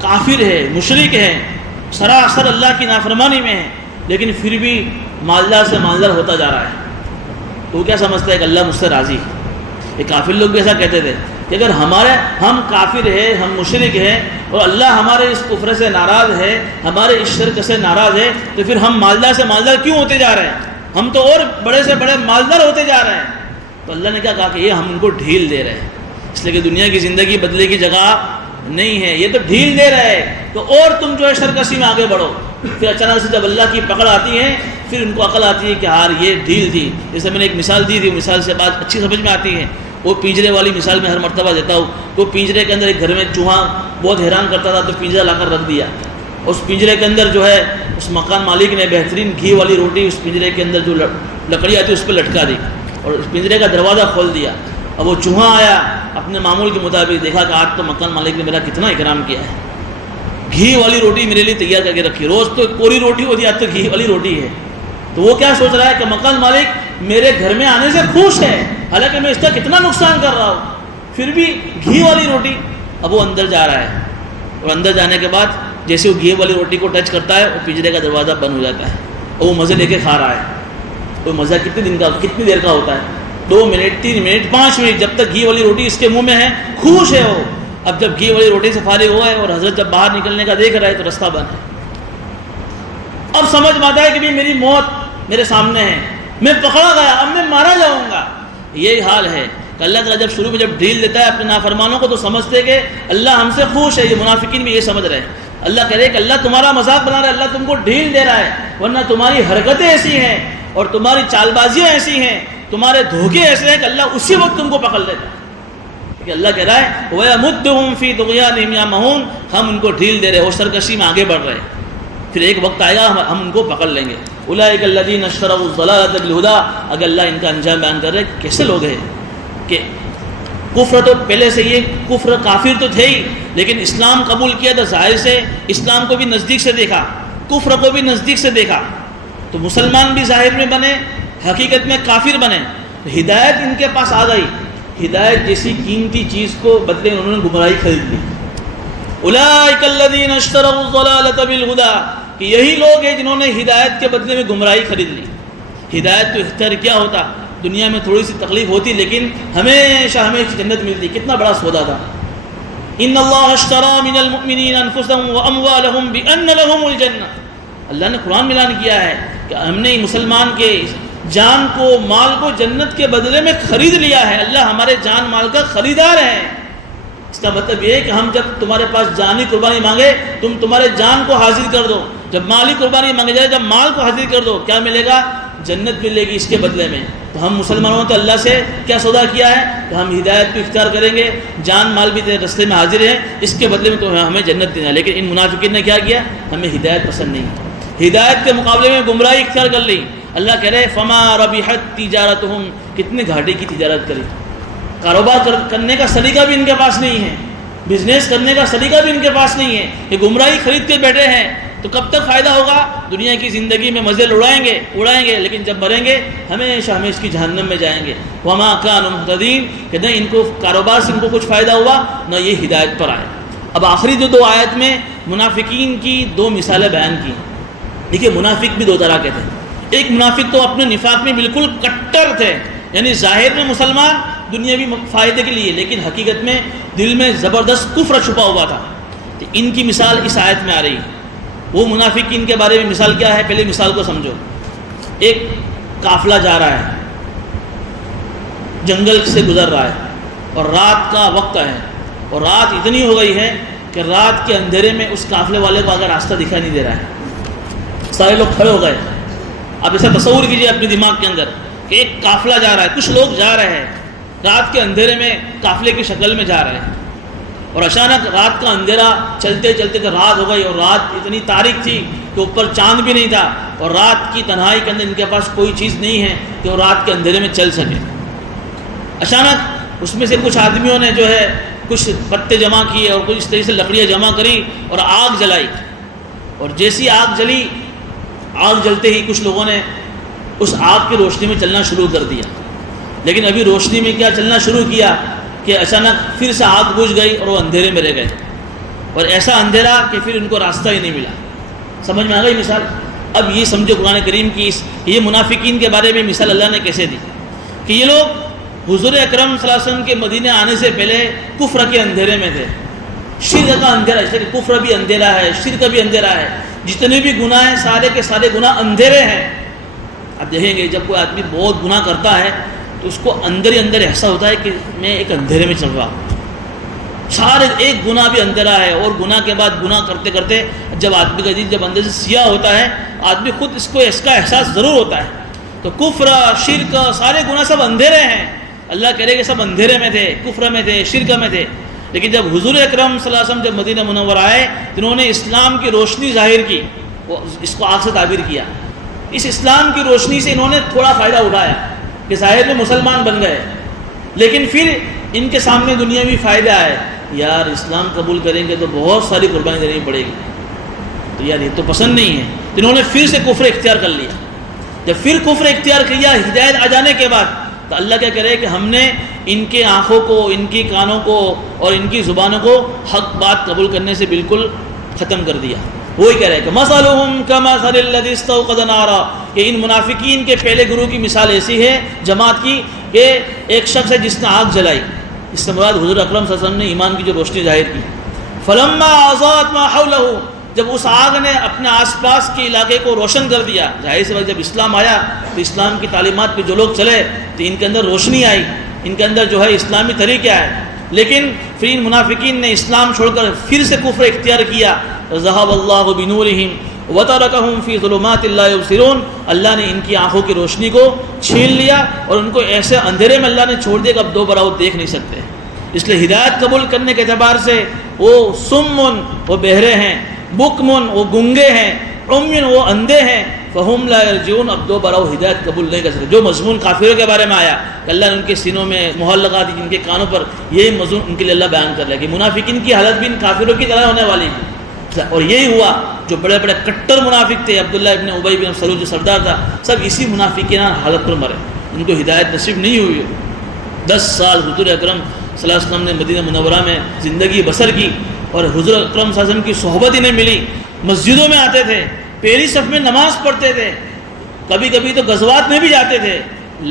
کافر ہے، مشرک ہے، سراسر اللہ کی نافرمانی میں ہے، لیکن پھر بھی مالدار سے مالدار ہوتا جا رہا ہے، تو وہ کیا سمجھتا ہے کہ اللہ مجھ سے راضی ہے؟ یہ کافر لوگ بھی ایسا کہتے تھے کہ اگر ہم کافر ہیں، ہم مشرک ہیں، اور اللہ ہمارے اس کفر سے ناراض ہے، ہمارے اس شرک سے ناراض ہے، تو پھر ہم مالدار سے مالدار کیوں ہوتے جا رہے ہیں؟ ہم تو اور بڑے سے بڑے مالدار ہوتے جا رہے ہیں۔ تو اللہ نے کیا کہا کہ یہ ہم ان کو ڈھیل دے رہے ہیں، اس لیے کہ دنیا کی زندگی بدلے کی جگہ نہیں ہے، یہ تو ڈھیل دے رہے ہیں، تو اور تم جو ہے سرکشی میں آگے بڑھو۔ پھر اچانک سے جب اللہ کی پکڑ آتی ہے، پھر ان کو عقل آتی ہے کہ یار یہ ڈھیل تھی۔ جیسے میں نے ایک مثال دی تھی، مثال سے بات اچھی سمجھ میں آتی ہے، وہ پنجرے والی مثال میں ہر مرتبہ دیتا ہوں۔ وہ پنجرے کے اندر ایک گھر میں چوہا بہت حیران کرتا تھا، تو پنجرا لا کر رکھ دیا۔ اس پنجرے کے اندر جو ہے اس مکان مالک نے بہترین گھی والی روٹی اس پنجرے کے اندر جو لکڑی آتی اس پہ لٹکا دی، اور اس پنجرے کا دروازہ کھول دیا۔ اب وہ چوہا آیا، اپنے معمول کے مطابق دیکھا کہ آج تو مکان مالک نے میرا کتنا اکرام کیا ہے، گھی والی روٹی میرے لیے تیار کر کے رکھی، روز تو کوری روٹی ہوتی ہے، آج تو گھی والی روٹی ہے۔ تو وہ کیا سوچ رہا ہے کہ مکان مالک میرے گھر میں آنے سے خوش ہے، حالانکہ میں اس کا کتنا نقصان کر رہا ہوں، پھر بھی گھی والی روٹی۔ اب وہ اندر جا رہا ہے، اور اندر جانے کے بعد جیسے وہ گھی والی روٹی کو ٹچ کرتا ہے، وہ پنجرے کا دروازہ بند ہو جاتا ہے، اور وہ مزے لے کے کھا رہا ہے۔ وہ مزہ کتنی دیر کا ہوتا ہے؟ 2 منٹ، 3 منٹ، 5 منٹ، جب تک گھی والی روٹی اس کے منہ میں ہے خوش ہے وہ۔ اب جب گھی والی روٹی سے فارغ ہوا ہے اور حضرت جب باہر نکلنے کا دیکھ رہا ہے تو رستہ بند ہے۔ اب سمجھ میں آتا ہے کہ میری موت میرے سامنے ہے، میں پکڑا گیا، اب میں مارا جاؤں گا۔ یہی حال ہے کہ اللہ تعالیٰ جب شروع میں جب ڈھیل دیتا ہے اپنے نافرمانوں کو تو سمجھتے کہ اللہ ہم سے خوش ہے۔ یہ منافقین بھی یہ سمجھ رہے ہیں، اللہ کہہ رہے ہیں کہ اللہ تمہارا مذاق بنا رہا ہے، اللہ تم کو ڈھیل دے رہا ہے، ورنہ تمہاری حرکتیں ایسی ہیں اور تمہاری چال بازیاں ایسی ہیں، تمہارے دھوکے ایسے ہیں کہ اللہ اسی وقت تم کو پکڑ لیتا ہے۔ کہ اللہ کہہ رہا ہے وَيَمُدُّهُمْ فِي طُغْيَانِهِمْ يَعْمَهُونَ، ہم ان کو ڈھیل دے رہے ہیں اور سرکشی میں آگے بڑھ رہے ہیں، پھر ایک وقت آئے گا ہم ان کو پکڑ لیں گے۔ اولئک الذین اشتروا الضلالۃ بالہدی، اگر اللہ ان کا انجام بیان کر رہے ہیں کیسے لوگ ہیں کہ کفر تو پہلے سے یہ کفر کافر تو تھے ہی، لیکن اسلام قبول کیا تو ظاہر سے اسلام کو بھی نزدیک سے دیکھا، کفر کو بھی نزدیک سے دیکھا، تو مسلمان بھی ظاہر میں بنے، حقیقت میں کافر بنے۔ ہدایت ان کے پاس آ گئی، ہدایت جیسی قیمتی چیز کو بدلے انہوں نے گمراہی خرید لی۔ اولئک الذین اشتروا الضلالۃ بالہدی، کہ یہی لوگ ہیں جنہوں نے ہدایت کے بدلے میں گمراہی خرید لی۔ ہدایت تو اختیار کیا ہوتا، دنیا میں تھوڑی سی تکلیف ہوتی لیکن ہمیشہ جنت ملتی، کتنا بڑا سودا تھا۔ ان اللہ اشتری من المؤمنین انفسهم واموالهم بان لهم الجنہ، اللہ نے قرآن میں اعلان کیا ہے کہ ہم نے مسلمان کے جان کو، مال کو جنت کے بدلے میں خرید لیا ہے۔ اللہ ہمارے جان مال کا خریدار ہے۔ اس کا مطلب یہ ہے کہ ہم جب تمہارے پاس جانی قربانی مانگے تم تمہارے جان کو حاضر کر دو، جب مالی قربانی مانگے جائے جب مال کو حاضر کر دو، کیا ملے گا؟ جنت ملے گی اس کے بدلے میں۔ تو ہم مسلمانوں نے تو اللہ سے کیا سودا کیا ہے کہ ہم ہدایت کو اختیار کریں گے، جان مال بھی تیرے رستے میں حاضر ہے، اس کے بدلے میں تو ہمیں جنت دینا ہے۔ لیکن ان منافقین نے کیا کیا؟ ہمیں ہدایت پسند نہیں، ہدایت کے مقابلے میں گمراہی اختیار کر لی۔ اللہ کہہ رہے فما ربحت تجارتہم، کتنے گھاٹے کی تجارت کری، کاروبار کرنے کا سلیقہ بھی ان کے پاس نہیں ہے، بزنس کرنے کا سلیقہ بھی ان کے پاس نہیں ہے، یہ گمراہی خرید کے بیٹھے ہیں۔ تو کب تک فائدہ ہوگا؟ دنیا کی زندگی میں مزے اڑائیں گے، لیکن جب مریں گے ہمیشہ ہمیشہ کی جہنم میں جائیں گے۔ وما كانوا مهتدين، کہ نہ ان کو کاروبار سے ان کو کچھ فائدہ ہوا نہ یہ ہدایت پر آئے۔ اب آخری جو 2 آیت میں منافقین کی 2 مثالیں بیان کی۔ دیکھیے منافق بھی 2 طرح کے تھے، ایک منافق تو اپنے نفاق میں بالکل کٹر تھے، یعنی ظاہر میں مسلمان دنیاوی فائدے کے لیے، لیکن حقیقت میں دل میں زبردست کفر چھپا ہوا تھا۔ تو ان کی مثال اس آیت میں آ رہی ہے۔ وہ منافقین کے بارے میں مثال کیا ہے؟ پہلے مثال کو سمجھو۔ ایک قافلہ جا رہا ہے، جنگل سے گزر رہا ہے، اور رات کا وقت ہے، اور رات اتنی ہو گئی ہے کہ رات کے اندھیرے میں اس قافلے والے کو اگر راستہ دکھائی نہیں دے رہا ہے، سارے لوگ کھڑے ہو گئے۔ اب ایسا تصور کیجیے اپنے دماغ کے اندر کہ ایک قافلہ جا رہا ہے، کچھ لوگ جا رہے ہیں، رات کے اندھیرے میں قافلے کی شکل میں جا رہے ہیں، اور اچانک رات کا اندھیرا چلتے چلتے تو رات ہو گئی، اور رات اتنی تاریک تھی کہ اوپر چاند بھی نہیں تھا، اور رات کی تنہائی کے اندر ان کے پاس کوئی چیز نہیں ہے کہ وہ رات کے اندھیرے میں چل سکے۔ اچانک اس میں سے کچھ آدمیوں نے جو ہے کچھ پتے جمع کیے اور کچھ اس طرح سے لکڑیاں جمع کری اور آگ جلائی، اور جیسی آگ جلی، آگ جلتے ہی کچھ لوگوں نے اس آگ کی روشنی میں چلنا شروع کر دیا۔ لیکن ابھی روشنی میں کیا چلنا شروع کیا کہ اچانک پھر سے آگ بجھ گئی اور وہ اندھیرے میں رہ گئے، اور ایسا اندھیرا کہ پھر ان کو راستہ ہی نہیں ملا۔ سمجھ میں آ گئی مثال؟ اب یہ سمجھو قرآن کریم کی یہ منافقین کے بارے میں مثال اللہ نے کیسے دی کہ یہ لوگ حضور اکرم صلی اللہ علیہ وسلم کے مدینے آنے سے پہلے کفر کے اندھیرے میں تھے، شرک کا اندھیرا، جیسے کہ کفر بھی اندھیرا ہے، شرک بھی اندھیرا ہے، جتنے بھی گناہ ہیں سارے کے سارے گناہ اندھیرے ہیں۔ آپ دیکھیں گے جب کوئی آدمی بہت گناہ کرتا ہے تو اس کو اندر ہی اندر ایسا ہوتا ہے کہ میں ایک اندھیرے میں چل رہا ہوں، سارے ایک گناہ بھی اندھیرا ہے، اور گناہ کے بعد گناہ کرتے کرتے جب آدمی کا دل جب اندر سے سیاہ ہوتا ہے، آدمی خود اس کا احساس ضرور ہوتا ہے۔ تو کفر، شرک، سارے گناہ سب اندھیرے ہیں، اللہ کہہ رہے کہ سب اندھیرے میں تھے، کفر میں تھے، شرک میں تھے۔ لیکن جب حضور اکرم صلی اللہ علیہ وسلم جب مدینہ منور آئے تو انہوں نے اسلام کی روشنی ظاہر کی، وہ اس کو آگ سے تعبیر کیا، اس اسلام کی روشنی سے انہوں نے تھوڑا فائدہ اٹھایا کہ ظاہر میں مسلمان بن گئے، لیکن پھر ان کے سامنے دنیاوی فائدہ آئے، یار اسلام قبول کریں گے تو بہت ساری قربانی دینی پڑے گی، تو یار یہ تو پسند نہیں ہے، تو انہوں نے پھر سے کفر اختیار کر لیا۔ جب پھر کفر اختیار کیا ہدایت آ جانے کے بعد، تو اللہ کیا کہہ رہے کہ ہم نے ان کے آنکھوں کو، ان کی کانوں کو اور ان کی زبانوں کو حق بات قبول کرنے سے بالکل ختم کر دیا۔ وہی کہہ رہے کہ مثلہم کمثل الذی استوقد نارا، کہ ان منافقین کے پہلے گروہ کی مثال ایسی ہے جماعت کی کہ ایک شخص ہے جس نے آگ جلائی، اس سے مراد حضور اکرم صلی اللہ علیہ وسلم نے ایمان کی جو روشنی ظاہر کی۔ فلما اضاءت ما حولہ، جب اس آگ نے اپنے آس پاس کے علاقے کو روشن کر دیا، ظاہر سی بات جب اسلام آیا تو اسلام کی تعلیمات پہ جو لوگ چلے تو ان کے اندر روشنی آئی، ان کے اندر جو ہے اسلامی طریقہ ہے۔ لیکن پھر ان منافقین نے اسلام چھوڑ کر پھر سے کفر اختیار کیا، ذہب اللہ بنورہم وترکہم فی ظلمات لا یبصرون، اللہ نے ان کی آنکھوں کی روشنی کو چھین لیا اور ان کو ایسے اندھیرے میں اللہ نے چھوڑ دیا کہ اب دوبارہ وہ دیکھ نہیں سکتے۔ اس لیے ہدایت قبول کرنے کے اعتبار سے وہ سمن، وہ بہرے ہیں، بکمن، وہ گنگے ہیں، عمین، وہ اندھے ہیں، فہم لا یرجعون، اب دوبارہ وہ ہدایت قبول نہیں کر سکتے۔ جو مضمون کافروں کے بارے میں آیا کہ اللہ نے ان کے سینوں میں مہر لگا دی، ان کے کانوں پر، یہی مضمون ان کے لیے اللہ بیان کر رہا ہے کہ منافقین کی حالت بھی ان کافروں کی طرح ہونے والی ہے۔ اور یہی ہوا، جو بڑے بڑے کٹر منافق تھے، عبداللہ ابن ابی بن سلول جو سردار تھا، سب اسی منافقین حالت پر مرے، ان کو ہدایت نصیب نہیں ہوئی۔ 10 سال حضور اکرم صلی اللہ علیہ وسلم نے مدینہ منورہ میں زندگی بسر کی، اور حضور اکرم صلی اللہ علیہ وسلم کی صحبت انہیں ملی، مسجدوں میں آتے تھے، پہلی صف میں نماز پڑھتے تھے، کبھی کبھی تو غزوات میں بھی جاتے تھے،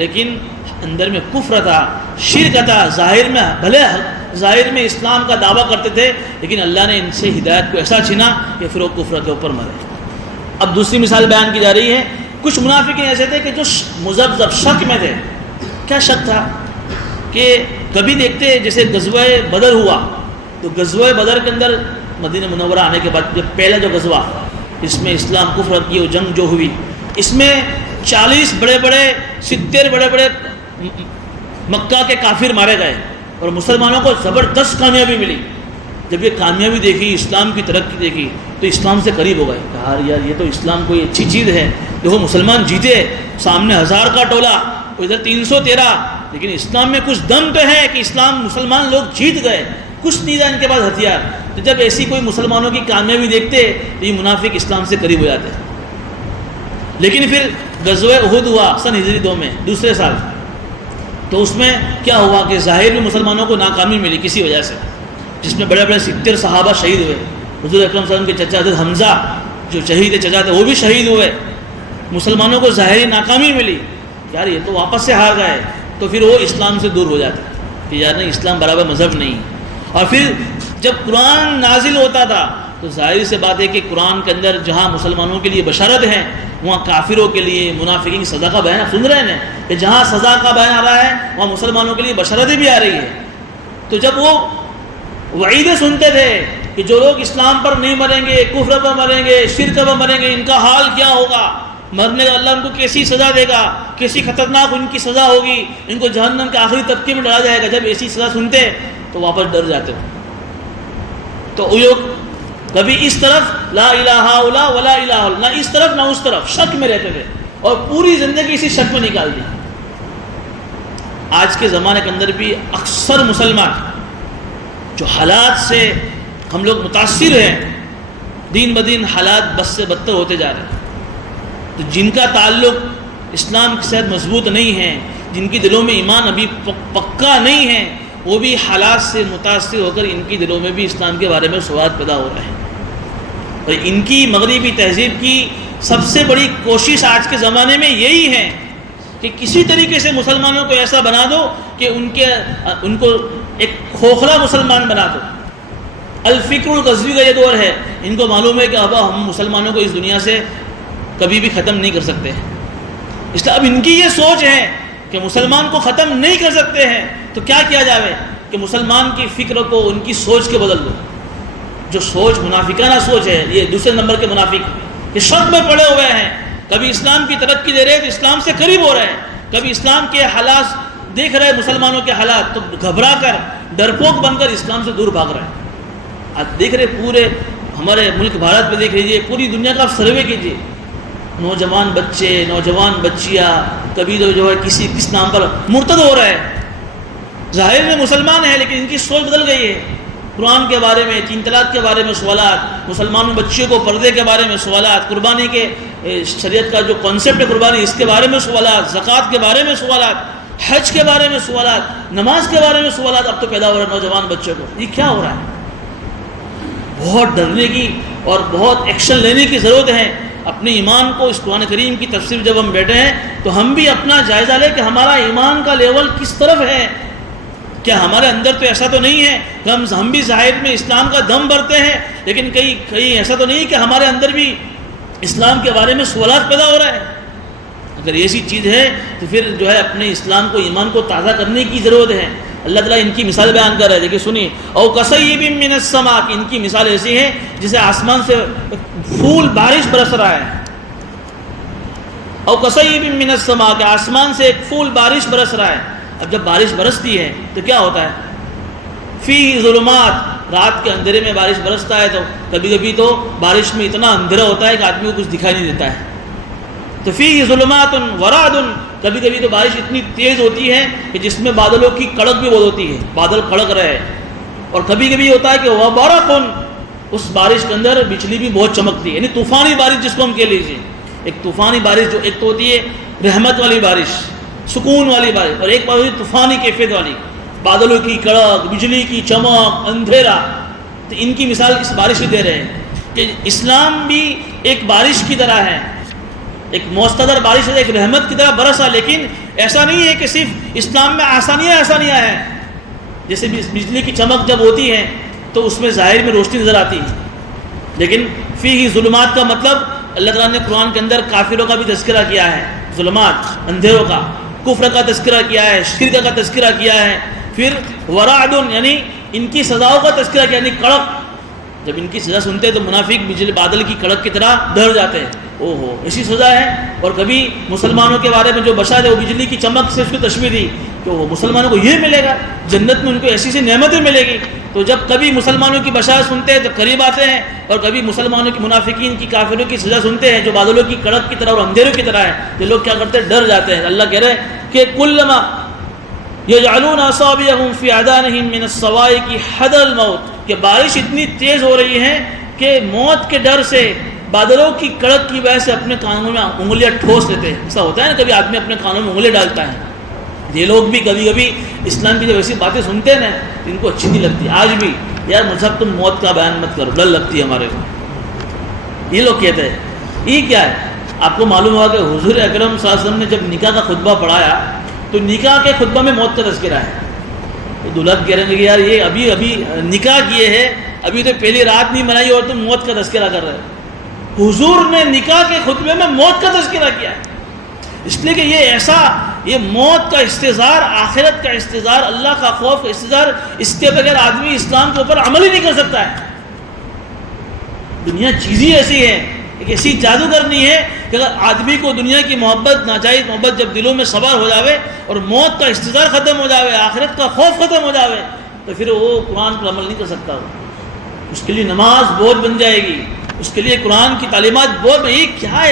لیکن اندر میں کفر تھا، شرک تھا، ظاہر میں اسلام کا دعویٰ کرتے تھے، لیکن اللہ نے ان سے ہدایت کو ایسا چھینا کہ پھر وہ کفر کے اوپر مرے۔ اب دوسری مثال بیان کی جا رہی ہے، کچھ منافقین ایسے تھے کہ جو مذبذب شک میں تھے۔ کیا شک تھا؟ کہ کبھی دیکھتے جیسے غزوہ بدر ہوا، تو غزوہ بدر کے اندر مدینہ منورہ آنے کے بعد جب پہلا جو غزوہ اس میں اسلام کفر کی وہ جنگ جو ہوئی، اس میں 40 بڑے بڑے 70 بڑے بڑے مکہ کے کافر مارے گئے، اور مسلمانوں کو زبردست کامیابی ملی۔ جب یہ کامیابی دیکھی، اسلام کی ترقی دیکھی، تو اسلام سے قریب ہو گئے، کہا یار یہ تو اسلام کوئی اچھی چیز ہے، دیکھو مسلمان جیتے، سامنے 1000 کا ٹولہ، ادھر 313، لیکن اسلام میں کچھ دم تو ہے کہ اسلام مسلمان لوگ جیت گئے، کچھ نہیں تھا ان کے پاس ہتھیار۔ تو جب ایسی کوئی مسلمانوں کی کامیابی دیکھتے تو یہ منافق اسلام سے قریب ہو جاتے۔ لیکن پھر غزوہ احد ہوا سن ہجری 2 میں، دوسرے سال، تو اس میں کیا ہوا کہ ظاہر میں مسلمانوں کو ناکامی ملی کسی وجہ سے، جس میں بڑے بڑے 70 صحابہ شہید ہوئے۔ حضور اکرم صلی اللہ علیہ وسلم کے چچا حضرت حمزہ جو شہید چچا تھے وہ بھی شہید ہوئے۔ مسلمانوں کو ظاہری ناکامی ملی، یار یہ تو واپس سے ہار گئے، تو پھر وہ اسلام سے دور ہو جاتے کہ یار نہیں، اسلام برابر مذہب نہیں۔ اور پھر جب قرآن نازل ہوتا تھا تو ظاہر سے بات ہے کہ قرآن کے اندر جہاں مسلمانوں کے لیے بشارت ہے، وہاں کافروں کے لیے منافقین کی سزا کا بیان سن رہے ہیں کہ جہاں سزا کا بیان آ رہا ہے وہاں مسلمانوں کے لیے بشارتیں بھی آ رہی ہے۔ تو جب وہ وعیدیں سنتے تھے کہ جو لوگ اسلام پر نہیں مریں گے، کفر پر مریں گے، شرک پر مریں گے، ان کا حال کیا ہوگا، مرنے کا اللہ ان کو کیسی سزا دے گا، کیسی خطرناک ان کی سزا ہوگی، ان کو جہنم کے آخری طبقے میں ڈالا جائے گا، جب ایسی سزا سنتے تو واپس ڈر جاتے ہو۔ تو وہ لوگ کبھی اس طرف لا الہ الا ولا الہ الا، نہ اس طرف نہ اس طرف، شک میں رہتے تھے، اور پوری زندگی اسی شک میں نکال دی۔ آج کے زمانے کے اندر بھی اکثر مسلمان جو حالات سے ہم لوگ متاثر ہیں، دین بدین حالات بس سے بدتر ہوتے جا رہے ہیں، تو جن کا تعلق اسلام کے ساتھ مضبوط نہیں ہے، جن کی دلوں میں ایمان ابھی پکا نہیں ہے، وہ بھی حالات سے متاثر ہو کر ان کی دلوں میں بھی اسلام کے بارے میں سوال پیدا ہو رہے ہیں۔ اور ان کی مغربی تہذیب کی سب سے بڑی کوشش آج کے زمانے میں یہی ہے کہ کسی طریقے سے مسلمانوں کو ایسا بنا دو کہ ان کو ایک کھوکھلا مسلمان بنا دو۔ الفکر الغزوی کا یہ دور ہے، ان کو معلوم ہے کہ اب ہم مسلمانوں کو اس دنیا سے کبھی بھی ختم نہیں کر سکتے، اس لیے اب ان کی یہ سوچ ہے کہ مسلمان کو ختم نہیں کر سکتے ہیں تو کیا کیا جائے کہ مسلمان کی فکر کو ان کی سوچ کے بدل دو۔ جو سوچ منافقانہ سوچ ہے، یہ دوسرے نمبر کے منافق یہ شک میں پڑے ہوئے ہیں، کبھی اسلام کی ترقی دے رہے تو اسلام سے قریب ہو رہے ہیں، کبھی اسلام کے حالات دیکھ رہے مسلمانوں کے حالات تو گھبرا کر ڈرپوک بن کر اسلام سے دور بھاگ رہے ہیں۔ آپ دیکھ رہے پورے ہمارے ملک بھارت میں دیکھ لیجیے، پوری دنیا کا آپ سروے کیجیے، نوجوان بچے نوجوان بچیاں کبھی تو جو ہے کس نام پر مرتد ہو رہے ہیں، ظاہر میں مسلمان ہیں لیکن ان کی سوچ بدل گئی ہے۔ قرآن کے بارے میں، 3 طلاق کے بارے میں سوالات، مسلمانوں بچیوں کو پردے کے بارے میں سوالات، قربانی کے شریعت کا جو کانسیپٹ ہے قربانی اس کے بارے میں سوالات، زکوٰۃ کے بارے میں سوالات، حج کے بارے میں سوالات، نماز کے بارے میں سوالات اب تو پیدا ہو رہے ہیں نوجوان بچوں کو۔ یہ کیا ہو رہا ہے؟ بہت ڈرنے کی اور بہت ایکشن لینے کی ضرورت ہے۔ اپنے ایمان کو، اس قرآن کریم کی تفسیر جب ہم بیٹھے ہیں تو ہم بھی اپنا جائزہ لیں کہ ہمارا ایمان کا لیول کس طرف ہے۔ کیا ہمارے اندر تو ایسا تو نہیں ہے کہ ہم بھی ظاہر میں اسلام کا دم بھرتے ہیں لیکن کہیں ایسا تو نہیں کہ ہمارے اندر بھی اسلام کے بارے میں سوالات پیدا ہو رہا ہے؟ اگر ایسی چیز ہے تو پھر جو ہے اپنے اسلام کو، ایمان کو تازہ کرنے کی ضرورت ہے۔ اللہ تعالیٰ ان کی مثال بیان کر رہا ہے، دیکھیے سنیے، او کصیب من السماء، ان کی مثال ایسی ہے جسے آسمان سے پھول بارش برس رہا ہے۔ او کصیب من السماء، کہ آسمان سے ایک پھول بارش برس رہا ہے۔ اب جب بارش برستی ہے تو کیا ہوتا ہے؟ فی ظلمات، رات کے اندھیرے میں بارش برستا ہے تو کبھی کبھی تو بارش میں اتنا اندھیرا ہوتا ہے کہ آدمی کو کچھ دکھائی نہیں دیتا ہے۔ تو فی ظلمات ورعد، کبھی کبھی تو بارش اتنی تیز ہوتی ہے کہ جس میں بادلوں کی کڑک بھی بہت ہوتی ہے، بادل کڑک رہے ہیں۔ اور کبھی کبھی ہوتا ہے کہ وبرق، اس بارش کے اندر بجلی بھی بہت چمکتی ہے، یعنی طوفانی بارش جس کو ہم کہہ لیجیے۔ ایک طوفانی بارش جو ایک تو ہوتی ہے رحمت والی بارش، سکون والی بارش، اور ایک بار ہوتی ہے طوفانی کیفیت والی، بادلوں کی کڑک، بجلی کی چمک، اندھیرا۔ تو ان کی مثال اس بارش کی دے رہے ہیں کہ اسلام بھی ایک بارش کی طرح ہے، ایک موسلادھار بارش ہے، ایک رحمت کی طرح برسا، لیکن ایسا نہیں ہے کہ صرف اسلام میں آسانیاں ہیں۔ جیسے بجلی کی چمک جب ہوتی ہے تو اس میں ظاہر میں روشنی نظر آتی ہے، لیکن فیہ ظلمات کا مطلب اللہ تعالیٰ نے قرآن کے اندر کافروں کا بھی تذکرہ کیا ہے، ظلمات اندھیروں کا، کفر کا تذکرہ کیا ہے، شرک کا تذکرہ کیا ہے، پھر ورعد یعنی ان کی سزاؤں کا تذکرہ کیا، یعنی کڑک۔ جب ان کی سزا سنتے ہیں تو منافق بجلی بادل کی کڑک کی طرح ڈر جاتے ہیں، او ہو ایسی سزا ہے۔ اور کبھی مسلمانوں کے بارے میں جو بشارت ہے وہ بجلی کی چمک سے اس کو تشبیہ دی کہ وہ مسلمانوں کو یہ ملے گا، جنت میں ان کو ایسی نعمتیں ملے گی۔ تو جب کبھی مسلمانوں کی بشارت سنتے ہیں تو قریب آتے ہیں، اور کبھی مسلمانوں کی، منافقین کی، کافروں کی سزا سنتے ہیں جو بادلوں کی کڑک کی طرح اور اندھیروں کی طرح ہے، تو لوگ کیا کرتے ہیں؟ ڈر جاتے ہیں۔ اللہ کہہ رہے ہیں کہ کلما یجعلون اصابعهم فی اذانهم من الصواعق حذر الموت، کہ بارش اتنی تیز ہو رہی ہے کہ موت کے ڈر سے بادلوں کی کڑک کی وجہ سے اپنے کانوں میں انگلیاں ٹھوس لیتے ہیں۔ ایسا ہوتا ہے نا، کبھی آدمی اپنے کانوں میں انگلیاں ڈالتا ہے۔ یہ لوگ بھی کبھی کبھی اسلام کی جب ایسی باتیں سنتے ہیں نا تو ان کو اچھی نہیں لگتی۔ آج بھی یار مذہب تم موت کا بیان مت کرو، ڈر لگتی ہے ہمارے کو، یہ لوگ کہتے ہیں۔ یہ کیا ہے؟ آپ کو معلوم ہوا کہ حضور اکرم صلی اللہ علیہ وسلم نے جب نکاح کا خطبہ پڑھایا تو نکاح کے خطبہ میں موت کا تذکرہ ہے۔ تو دلہا کہہ رہے ہیں کہ یار یہ ابھی نکاح کیے ہیں، ابھی تو پہلی رات نہیں منائی اور تم موت کا تذکرہ کر رہے ہیں۔ حضور نے نکاح کے خطبے میں موت کا تذکرہ کیا ہے، اس لیے کہ یہ موت کا استحضار، آخرت کا استحضار، اللہ کا خوف کا استحضار، اس کے بغیر آدمی اسلام کے اوپر عمل ہی نہیں کر سکتا ہے۔ دنیا چیز ہی ایسی ہے، ایک ایسی جادوگرنی ہے کہ اگر آدمی کو دنیا کی محبت، ناجائز محبت جب دلوں میں سوار ہو جاوے اور موت کا استحضار ختم ہو جاوے، آخرت کا خوف ختم ہو جاوے، تو پھر وہ قرآن پر عمل نہیں کر سکتا۔ اس کے لیے نماز بوجھ بن جائے گی، اس کے لیے قرآن کی تعلیمات بوجھ۔ یہ کیا ہے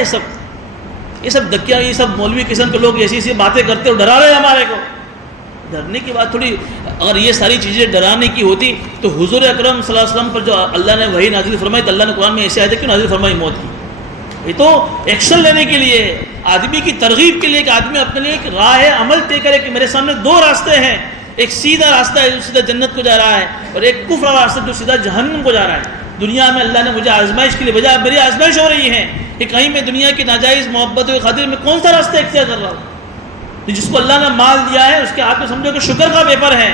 یہ سب دکیا، یہ سب مولوی قسم کے لوگ ایسی باتیں کرتے اور ڈرا رہے ہیں ہمارے کو۔ ڈرنے کی بات تھوڑی، اگر یہ ساری چیزیں ڈرانے کی ہوتی تو حضور اکرم صلی اللہ علیہ وسلم پر جو اللہ نے وحی نازل فرمائی تو اللہ نے قرآن میں ایسے آیتیں کیوں نازل فرمائی موت کی؟ یہ تو ایکشن لینے کے لیے، آدمی کی ترغیب کے لیے کہ آدمی اپنے لیے ایک راہ عمل طے کرے کہ میرے سامنے 2 راستے ہیں، ایک سیدھا راستہ ہے جو سیدھا جنت کو جا رہا ہے، اور ایک کفر والا راستہ جو سیدھا جہنم کو جا رہا ہے۔ دنیا میں اللہ نے مجھے آزمائش کے لیے بھیجا، میری آزمائش ہو رہی ہے کہ کہیں میں دنیا کی ناجائز محبت کی خاطر میں کون سا راستہ اختیار کر رہا ہوں۔ تو جس کو اللہ نے مال دیا ہے اس کے ہاتھ میں سمجھو کہ شکر کا پیپر ہے،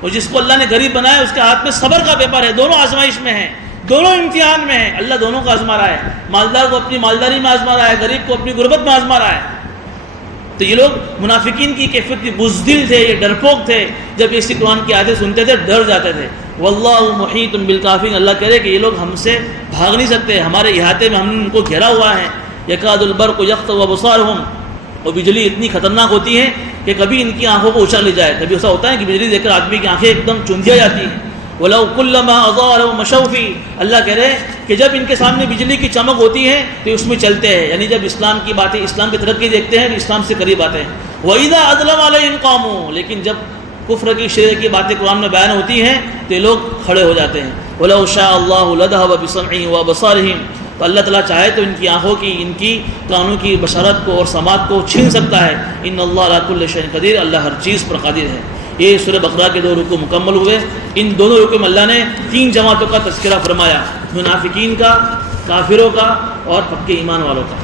اور جس کو اللہ نے غریب بنایا اس کے ہاتھ میں صبر کا پیپر ہے۔ دونوں آزمائش میں ہیں، دونوں امتحان میں ہیں، اللہ دونوں کو آزما رہا ہے۔ مالدار کو اپنی مالداری میں آزما رہا ہے، غریب کو اپنی غربت میں آزما رہا ہے۔ تو یہ لوگ منافقین کی کیفیت تھی، بزدل تھے، یہ ڈرپوک تھے، جب اسی قرآن کی آیتیں سنتے تھے ڈر جاتے تھے۔ واللہ محیط بالکافرین، اللہ کہہ رہے کہ یہ لوگ ہم سے بھاگ نہیں سکتے، ہمارے احاطے میں ہم نے ان کو گھیرا ہوا ہے۔ یکاد البرق یخطف ابصارهم، اور بجلی اتنی خطرناک ہوتی ہے کہ کبھی ان کی آنکھوں کو اچھا لے جائے۔ کبھی ایسا ہوتا ہے کہ بجلی دیکھ کر آدمی کی آنکھیں ایک دم چوندیا جاتی ہیں۔ وَلَوْ كُلَّمَا أَضَاءَ لَهُم مَشَوْا فِيهِ، اللہ کہہ رہے کہ جب ان کے سامنے بجلی کی چمک ہوتی ہے تو اس میں چلتے ہیں، یعنی جب اسلام کی باتیں، اسلام کی ترقی دیکھتے ہیں تو اسلام سے قریب آتے ہیں۔ وَإِذَا أَظْلَمَ عَلَيْهِمْ قَامُوا، لیکن جب کفر کی شرک کی باتیں قرآن میں بیان ہوتی ہیں تو یہ لوگ کھڑے ہو جاتے ہیں۔ وَلَوْ شَاءَ اللَّهُ لَذَهَبَ بِسَمْعِهِمْ وَأَبْصَارِهِمْ، تو اللہ تعالیٰ چاہے تو ان کی آنکھوں کی، ان کی کانوں کی بشارت کو اور سماعت کو چھین سکتا ہے۔ ان اللہ علی کل شیء قدیر، اللہ ہر چیز پر قادر ہے۔ یہ سورہ بقرہ کے 2 رکوع مکمل ہوئے۔ ان دونوں رکوع میں اللہ نے 3 جماعتوں کا تذکرہ فرمایا، منافقین کا، کافروں کا اور پکے ایمان والوں کا۔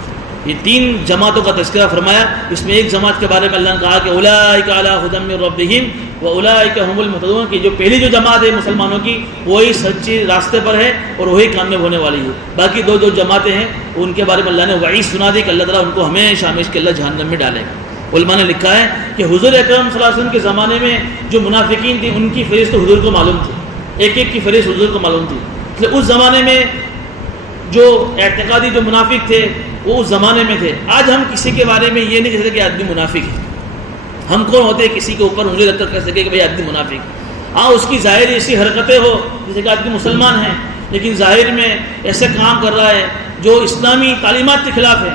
یہ 3 جماعتوں کا تذکرہ فرمایا۔ اس میں ایک جماعت کے بارے میں اللہ نے کہا کہ اولئک علی ھدی من ربہم واولئک هم المہتدون، کہ جو پہلی جو جماعت ہے مسلمانوں کی وہی سچے راستے پر ہے اور وہی کامیاب ہونے والی ہے۔ باقی 2 جماعتیں ہیں ان کے بارے میں اللہ نے وعید سنا دی کہ اللہ تعالیٰ ان کو ہمیشہ ہمیشہ کے اللہ جہنم میں ڈالے گا۔ علماء نے لکھا ہے کہ حضور اکرم صلی اللہ علیہ وسلم کے زمانے میں جو منافقین تھی ان کی فہرست تو حضور کو معلوم تھی، ایک ایک کی فہرست حضور کو معلوم تھی۔ اس لیے اس زمانے میں جو اعتقادی جو منافق تھے وہ اس زمانے میں تھے۔ آج ہم کسی کے بارے میں یہ نہیں کہہ سکتے کہ آدمی منافق ہے۔ ہم کون ہوتے ہیں کسی کے اوپر انگلی رکھ کر کہہ سکے کہ بھائی آدمی منافق؟ ہاں اس کی ظاہر ایسی حرکتیں ہو جیسے کہ آدمی مسلمان ہے لیکن ظاہر میں ایسے کام کر رہا ہے جو اسلامی تعلیمات کے خلاف ہے،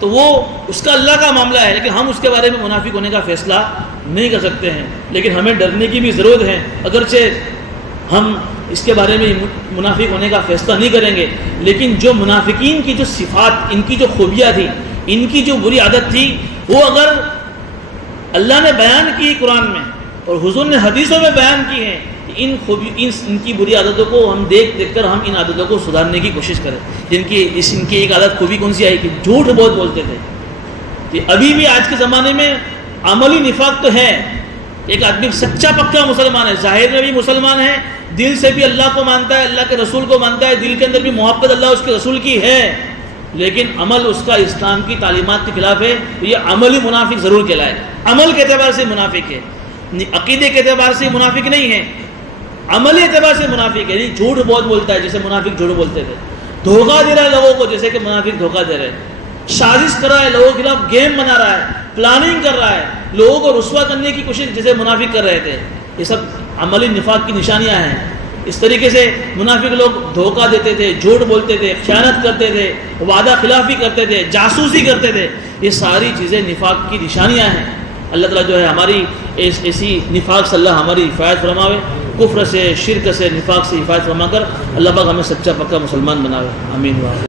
تو وہ اس کا اللہ کا معاملہ ہے، لیکن ہم اس کے بارے میں منافق ہونے کا فیصلہ نہیں کر سکتے ہیں۔ لیکن ہمیں ڈرنے کی بھی ضرورت ہے، اگرچہ ہم اس کے بارے میں منافق ہونے کا فیصلہ نہیں کریں گے، لیکن جو منافقین کی جو صفات، ان کی جو خوبیاں تھیں، ان کی جو بری عادت تھی، وہ اگر اللہ نے بیان کی قرآن میں اور حضور نے حدیثوں میں بیان کی ہے، ان کی بری عادتوں کو ہم دیکھ کر ہم ان عادتوں کو سدھارنے کی کوشش کریں۔ ان کی ایک عادت خوبی کون سی آئی کہ جھوٹ بہت بولتے تھے۔ کہ ابھی بھی آج کے زمانے میں عملی نفاق تو ہے، ایک آدمی سچا پکا مسلمان ہے، ظاہر میں بھی مسلمان ہے، دل سے بھی اللہ کو مانتا ہے، اللہ کے رسول کو مانتا ہے، دل کے اندر بھی محبت اللہ اس کے رسول کی ہے، لیکن عمل اس کا اسلام کی تعلیمات کے خلاف ہے، تو یہ عملی منافق ضرور کہلائے گا۔ عمل کے اعتبار سے منافق ہے، عقیدے کے اعتبار سے منافق نہیں ہے، عملی اعتبار سے منافق ہے۔ یعنی جھوٹ بہت بولتا ہے جیسے منافق جھوٹ بولتے تھے، دھوکہ دے رہا ہے لوگوں کو جیسے کہ منافق دھوکہ دے رہے ہیں، سازش کر رہا ہے لوگوں کے خلاف، گیم بنا رہا ہے، پلاننگ کر رہا ہے، لوگوں کو رسوا کرنے کی کوشش جیسے منافق کر رہے تھے۔ یہ سب عملی نفاق کی نشانیاں ہیں۔ اس طریقے سے منافق لوگ دھوکہ دیتے تھے، جھوٹ بولتے تھے، خیانت کرتے تھے، وعدہ خلافی کرتے تھے، جاسوسی کرتے تھے، یہ ساری چیزیں نفاق کی نشانیاں ہیں۔ اللہ تعالیٰ جو ہے ہماری ایسی نفاق سے اللہ ہماری حفاظت فرماوے، کفر سے، شرک سے، نفاق سے حفاظت فرما کر اللہ پاک ہمیں سچا پکا مسلمان بناوے، آمین۔